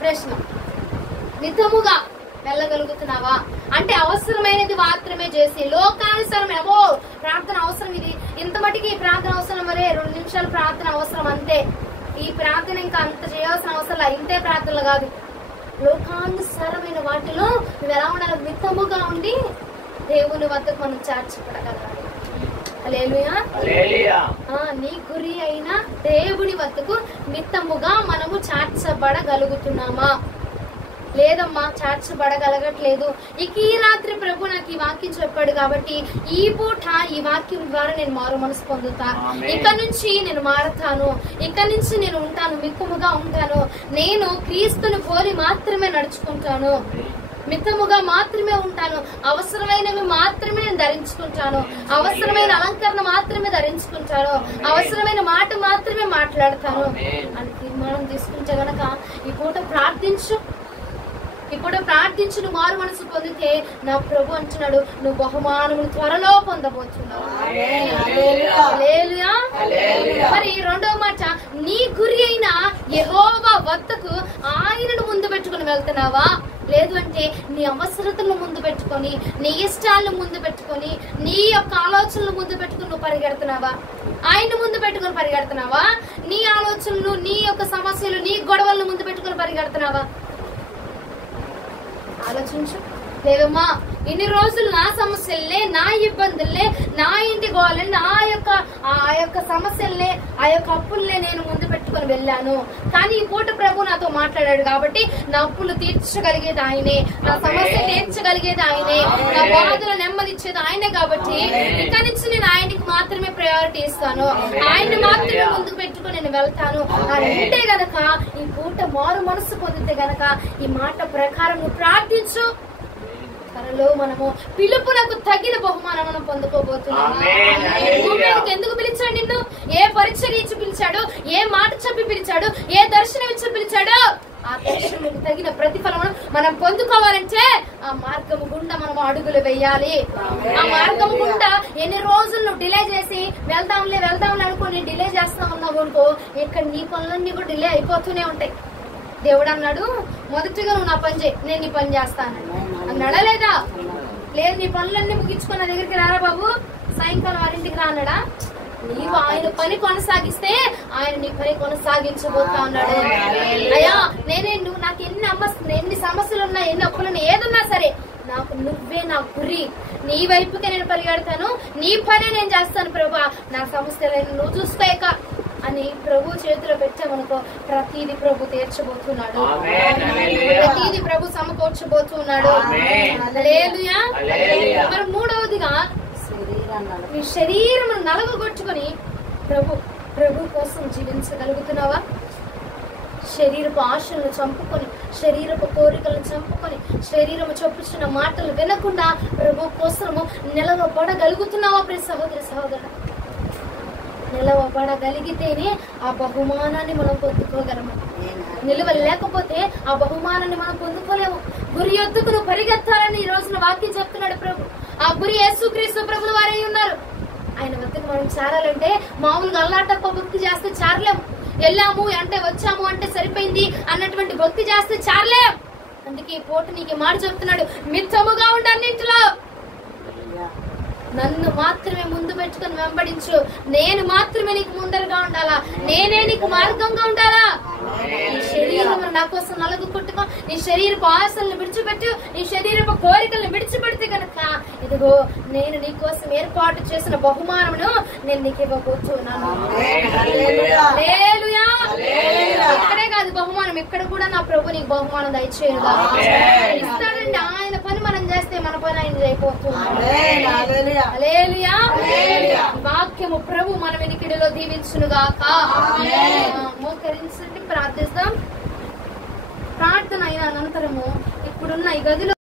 ప్రశ్న. మితముగా వెళ్ళగలుగుతున్నావా అంటే అవసరమైనది మాత్రమే చేసి, లోకానుసరమేమో ప్రార్థన అవసరం, ఇది ఇంత మటుకి ప్రార్థన అవసరం, మరే 2 నిమిషాలు ప్రార్థన అవసరం అంతే, ఈ ప్రార్థన ఇంకా అంత చేయాల్సిన అవసరం ఇంతే ప్రార్థనలు కాదు. లోకానుసారమైన వాటిలో నువ్వు ఎలా ఉండాలి? మితముగా ఉండి దేవుని వద్దకు మనం చేర్చబడగలగాలి. హల్లెలూయా. నీ గురి అయిన దేవుని వద్దకు మితముగా మనము చేర్చబడగలుగుతున్నామా? లేదమ్మా, చేర్చబడగలగట్లేదు. ఇక ఈ రాత్రి ప్రభు నాకు ఈ వాక్యం చెప్పాడు కాబట్టి ఈ పూట ఈ వాక్యం ద్వారా నేను మారు మనసు పొందుతా. ఇక నుంచి నేను మారతాను, ఇక నుంచి నేను ఉంటాను, మితముగా ఉంటాను, నేను క్రీస్తుని పోలి మాత్రమే నడుచుకుంటాను, మితముగా మాత్రమే ఉంటాను, అవసరమైనవి మాత్రమే నేను ధరించుకుంటాను, అవసరమైన అలంకరణ మాత్రమే ధరించుకుంటాను, అవసరమైన మాట మాత్రమే మాట్లాడతాను అని తీర్మానం తీసుకుంటే గనక ఈ పూట ప్రార్థించు. ఇప్పుడు ప్రార్థించు, నువ్వు మారు మనసు పొందితే నా ప్రభు అంటున్నాడు నువ్వు బహుమానములు త్వరలో పొందబోతున్నావు. హల్లెలూయా. మరి రెండవ మాట, నీ గురి అయిన యెహోవా వద్దకు ఆయనను ముందు పెట్టుకుని వెళ్తున్నావా? లేదు అంటే నీ అవసరతలను ముందు పెట్టుకొని, నీ ఇష్టాలను ముందు పెట్టుకొని, నీ యొక్క ఆలోచనలు ముందు పెట్టుకుని నువ్వు పరిగెడుతున్నావా? ఆయన ముందు పెట్టుకుని పరిగెడుతున్నావా? నీ ఆలోచనలు, నీ యొక్క సమస్యలు, నీ గొడవలను ముందు పెట్టుకుని పరిగెడుతున్నావా? ఆలోచించు. లేదమ్మా, ఇన్ని రోజులు నా సమస్యలే, నా ఇబ్బందులే, నా ఇంటి గోలే, ఆ యొక్క సమస్యలనే, ఆ యొక్క అప్పుల్నే నేను ముందు పెట్టుకుని వెళ్ళాను. కానీ ఈ పూట ప్రభు నాతో మాట్లాడాడు కాబట్టి నా అప్పులు తీర్చగలిగేది ఆయనే, నా సమస్య తీర్చగలిగేది ఆయనే, నా బాధలు నెమ్మదిచ్చేది ఆయనే. కాబట్టి ఇక్కడ నుంచి నేను ఆయనకి మాత్రమే ప్రయారిటీ ఇస్తాను, ఆయన్ని మాత్రమే ముందుకు పెట్టుకుని నేను వెళ్తాను అని అంటే గనక ఈ పూట మారు మనసు పొందితే గనక ఈ మాట ప్రకారం నువ్వు ప్రార్థించు. త్వరలో మనము పిలుపునకు తగిన బహుమానం మనం పొందుకోబోతున్నాము. ఎందుకు పిలిచాడు నిన్ను? ఏ పరీక్ష ఇచ్చి పిలిచాడు? ఏ మాట చెప్పి పిలిచాడు? ఏ దర్శనం ఇచ్చి పిలిచాడు? ఆ దర్శనకు తగిన ప్రతిఫలం మనం పొందుకోవాలంటే ఆ మార్గము గుండా మనం అడుగులు వేయాలి. ఆ మార్గము గుండా ఎన్ని రోజులు నువ్వు డిలే చేసి వెళ్దాంలే అనుకుని డిలే చేస్తా ఉన్నావు అనుకో, ఇక్కడ నీ పనులన్నీ కూడా డిలే అయిపోతూనే ఉంటాయి. దేవుడు అన్నాడు, మొదటిగా నువ్వు నా పని చేయి, నేను నీ పని చేస్తాను అన్నాడా లేదా? లేదు, నీ పనులన్నీ ముగించుకున్న దగ్గరికి రారా బాబు, సాయంకాలం వారింటికి రా అన్నాడా? నీవు ఆయన పని కొనసాగిస్తే ఆయన నీ పని కొనసాగించబోతా అన్నాడు. అయ్యా నువ్వు నాకు ఎన్ని సమస్యలు ఉన్నా, ఎన్ని అప్పులున్నా, ఏదున్నా సరే నాకు నువ్వే నా గురి, నీ వైపుకే నేను పరిగెడతాను, నీ పనే నేను చేస్తాను ప్రభా, నా సమస్యలను నువ్వు చూస్తాయిక అని ప్రభు చేతిలో పెట్టామనుకో ప్రతిదీ ప్రభు తీర్చబోతున్నాడు, ప్రతిదీ ప్రభు సమకూర్చబోతున్నాడు. హల్లెలూయా. మరి మూడవదిగా నీ శరీరం నలగొట్టుకుని ప్రభు కోసం జీవించగలుగుతున్నావా? శరీరపు ఆశలను చంపుకొని, శరీరపు కోరికలను చంపుకొని, శరీరము చెప్పుచున్న మాటలు వినకుండా ప్రభు కోసము నిలవబడగలుగుతున్నావా? ప్రియ సహోదరి సహోదరుడు, నిలవబడగలిగితేనే ఆ బహుమానాన్ని మనం పొందుకోగలము. నిలువ లేకపోతే ఆ బహుమానాన్ని మనం పొందుకోలేము. గురి యొద్దకు నువ్వు పరిగెత్తాలని ఈ రోజున వాక్యం చెప్తున్నాడు ప్రభు. ఆ గురి యేసుక్రీస్తు ప్రభుల వారే ఉన్నారు. ఆయన వద్దకు మనం చేరాలంటే మామూలుగా అల్లాటప్ప భక్తి చేస్తే చేరలేము. వెళ్ళాము అంటే వచ్చాము అంటే సరిపోయింది అన్నటువంటి భక్తి చేస్తే చేరలేం. అందుకే ఈ పూట నీకు మాట చెప్తున్నాడు, మిత్తముగా ఉండు అన్నింటిలో, నన్ను మాత్రమే ముందు పెట్టుకుని వెంబడించు, నేను మాత్రమే నీకు ముందరగా ఉండాలా, నేనే నీకు మార్గంగా ఉండాలా. నీ శరీరం నా కోసం నలుగు కొట్టుకో, నీ శరీరపు ఆశలను విడిచిపెట్టు, నీ శరీరపు కోరికలను విడిచిపెడితే కనుక ఇదిగో నేను నీ కోసం ఏర్పాటు చేసిన బహుమానమును నేను నీకు ఇవ్వబోతున్నాను. హల్లెలూయా. ఇక్కడే కాదు బహుమానం, ఇక్కడ కూడా నా ప్రభు నీకు బహుమానం దయచేయుగా ఇస్తాడండి. ఆయన పని మనం చేస్తే మన పని ఆయన అయిపోతున్నాడు. హల్లెలూయా. వాక్యము ప్రభు మన వెనికిడిలో దీవించునుగాక. మోకరించండి, ప్రార్థిస్తాం. ప్రార్థన అయిన అనంతరము ఇప్పుడున్న ఈ గదిలో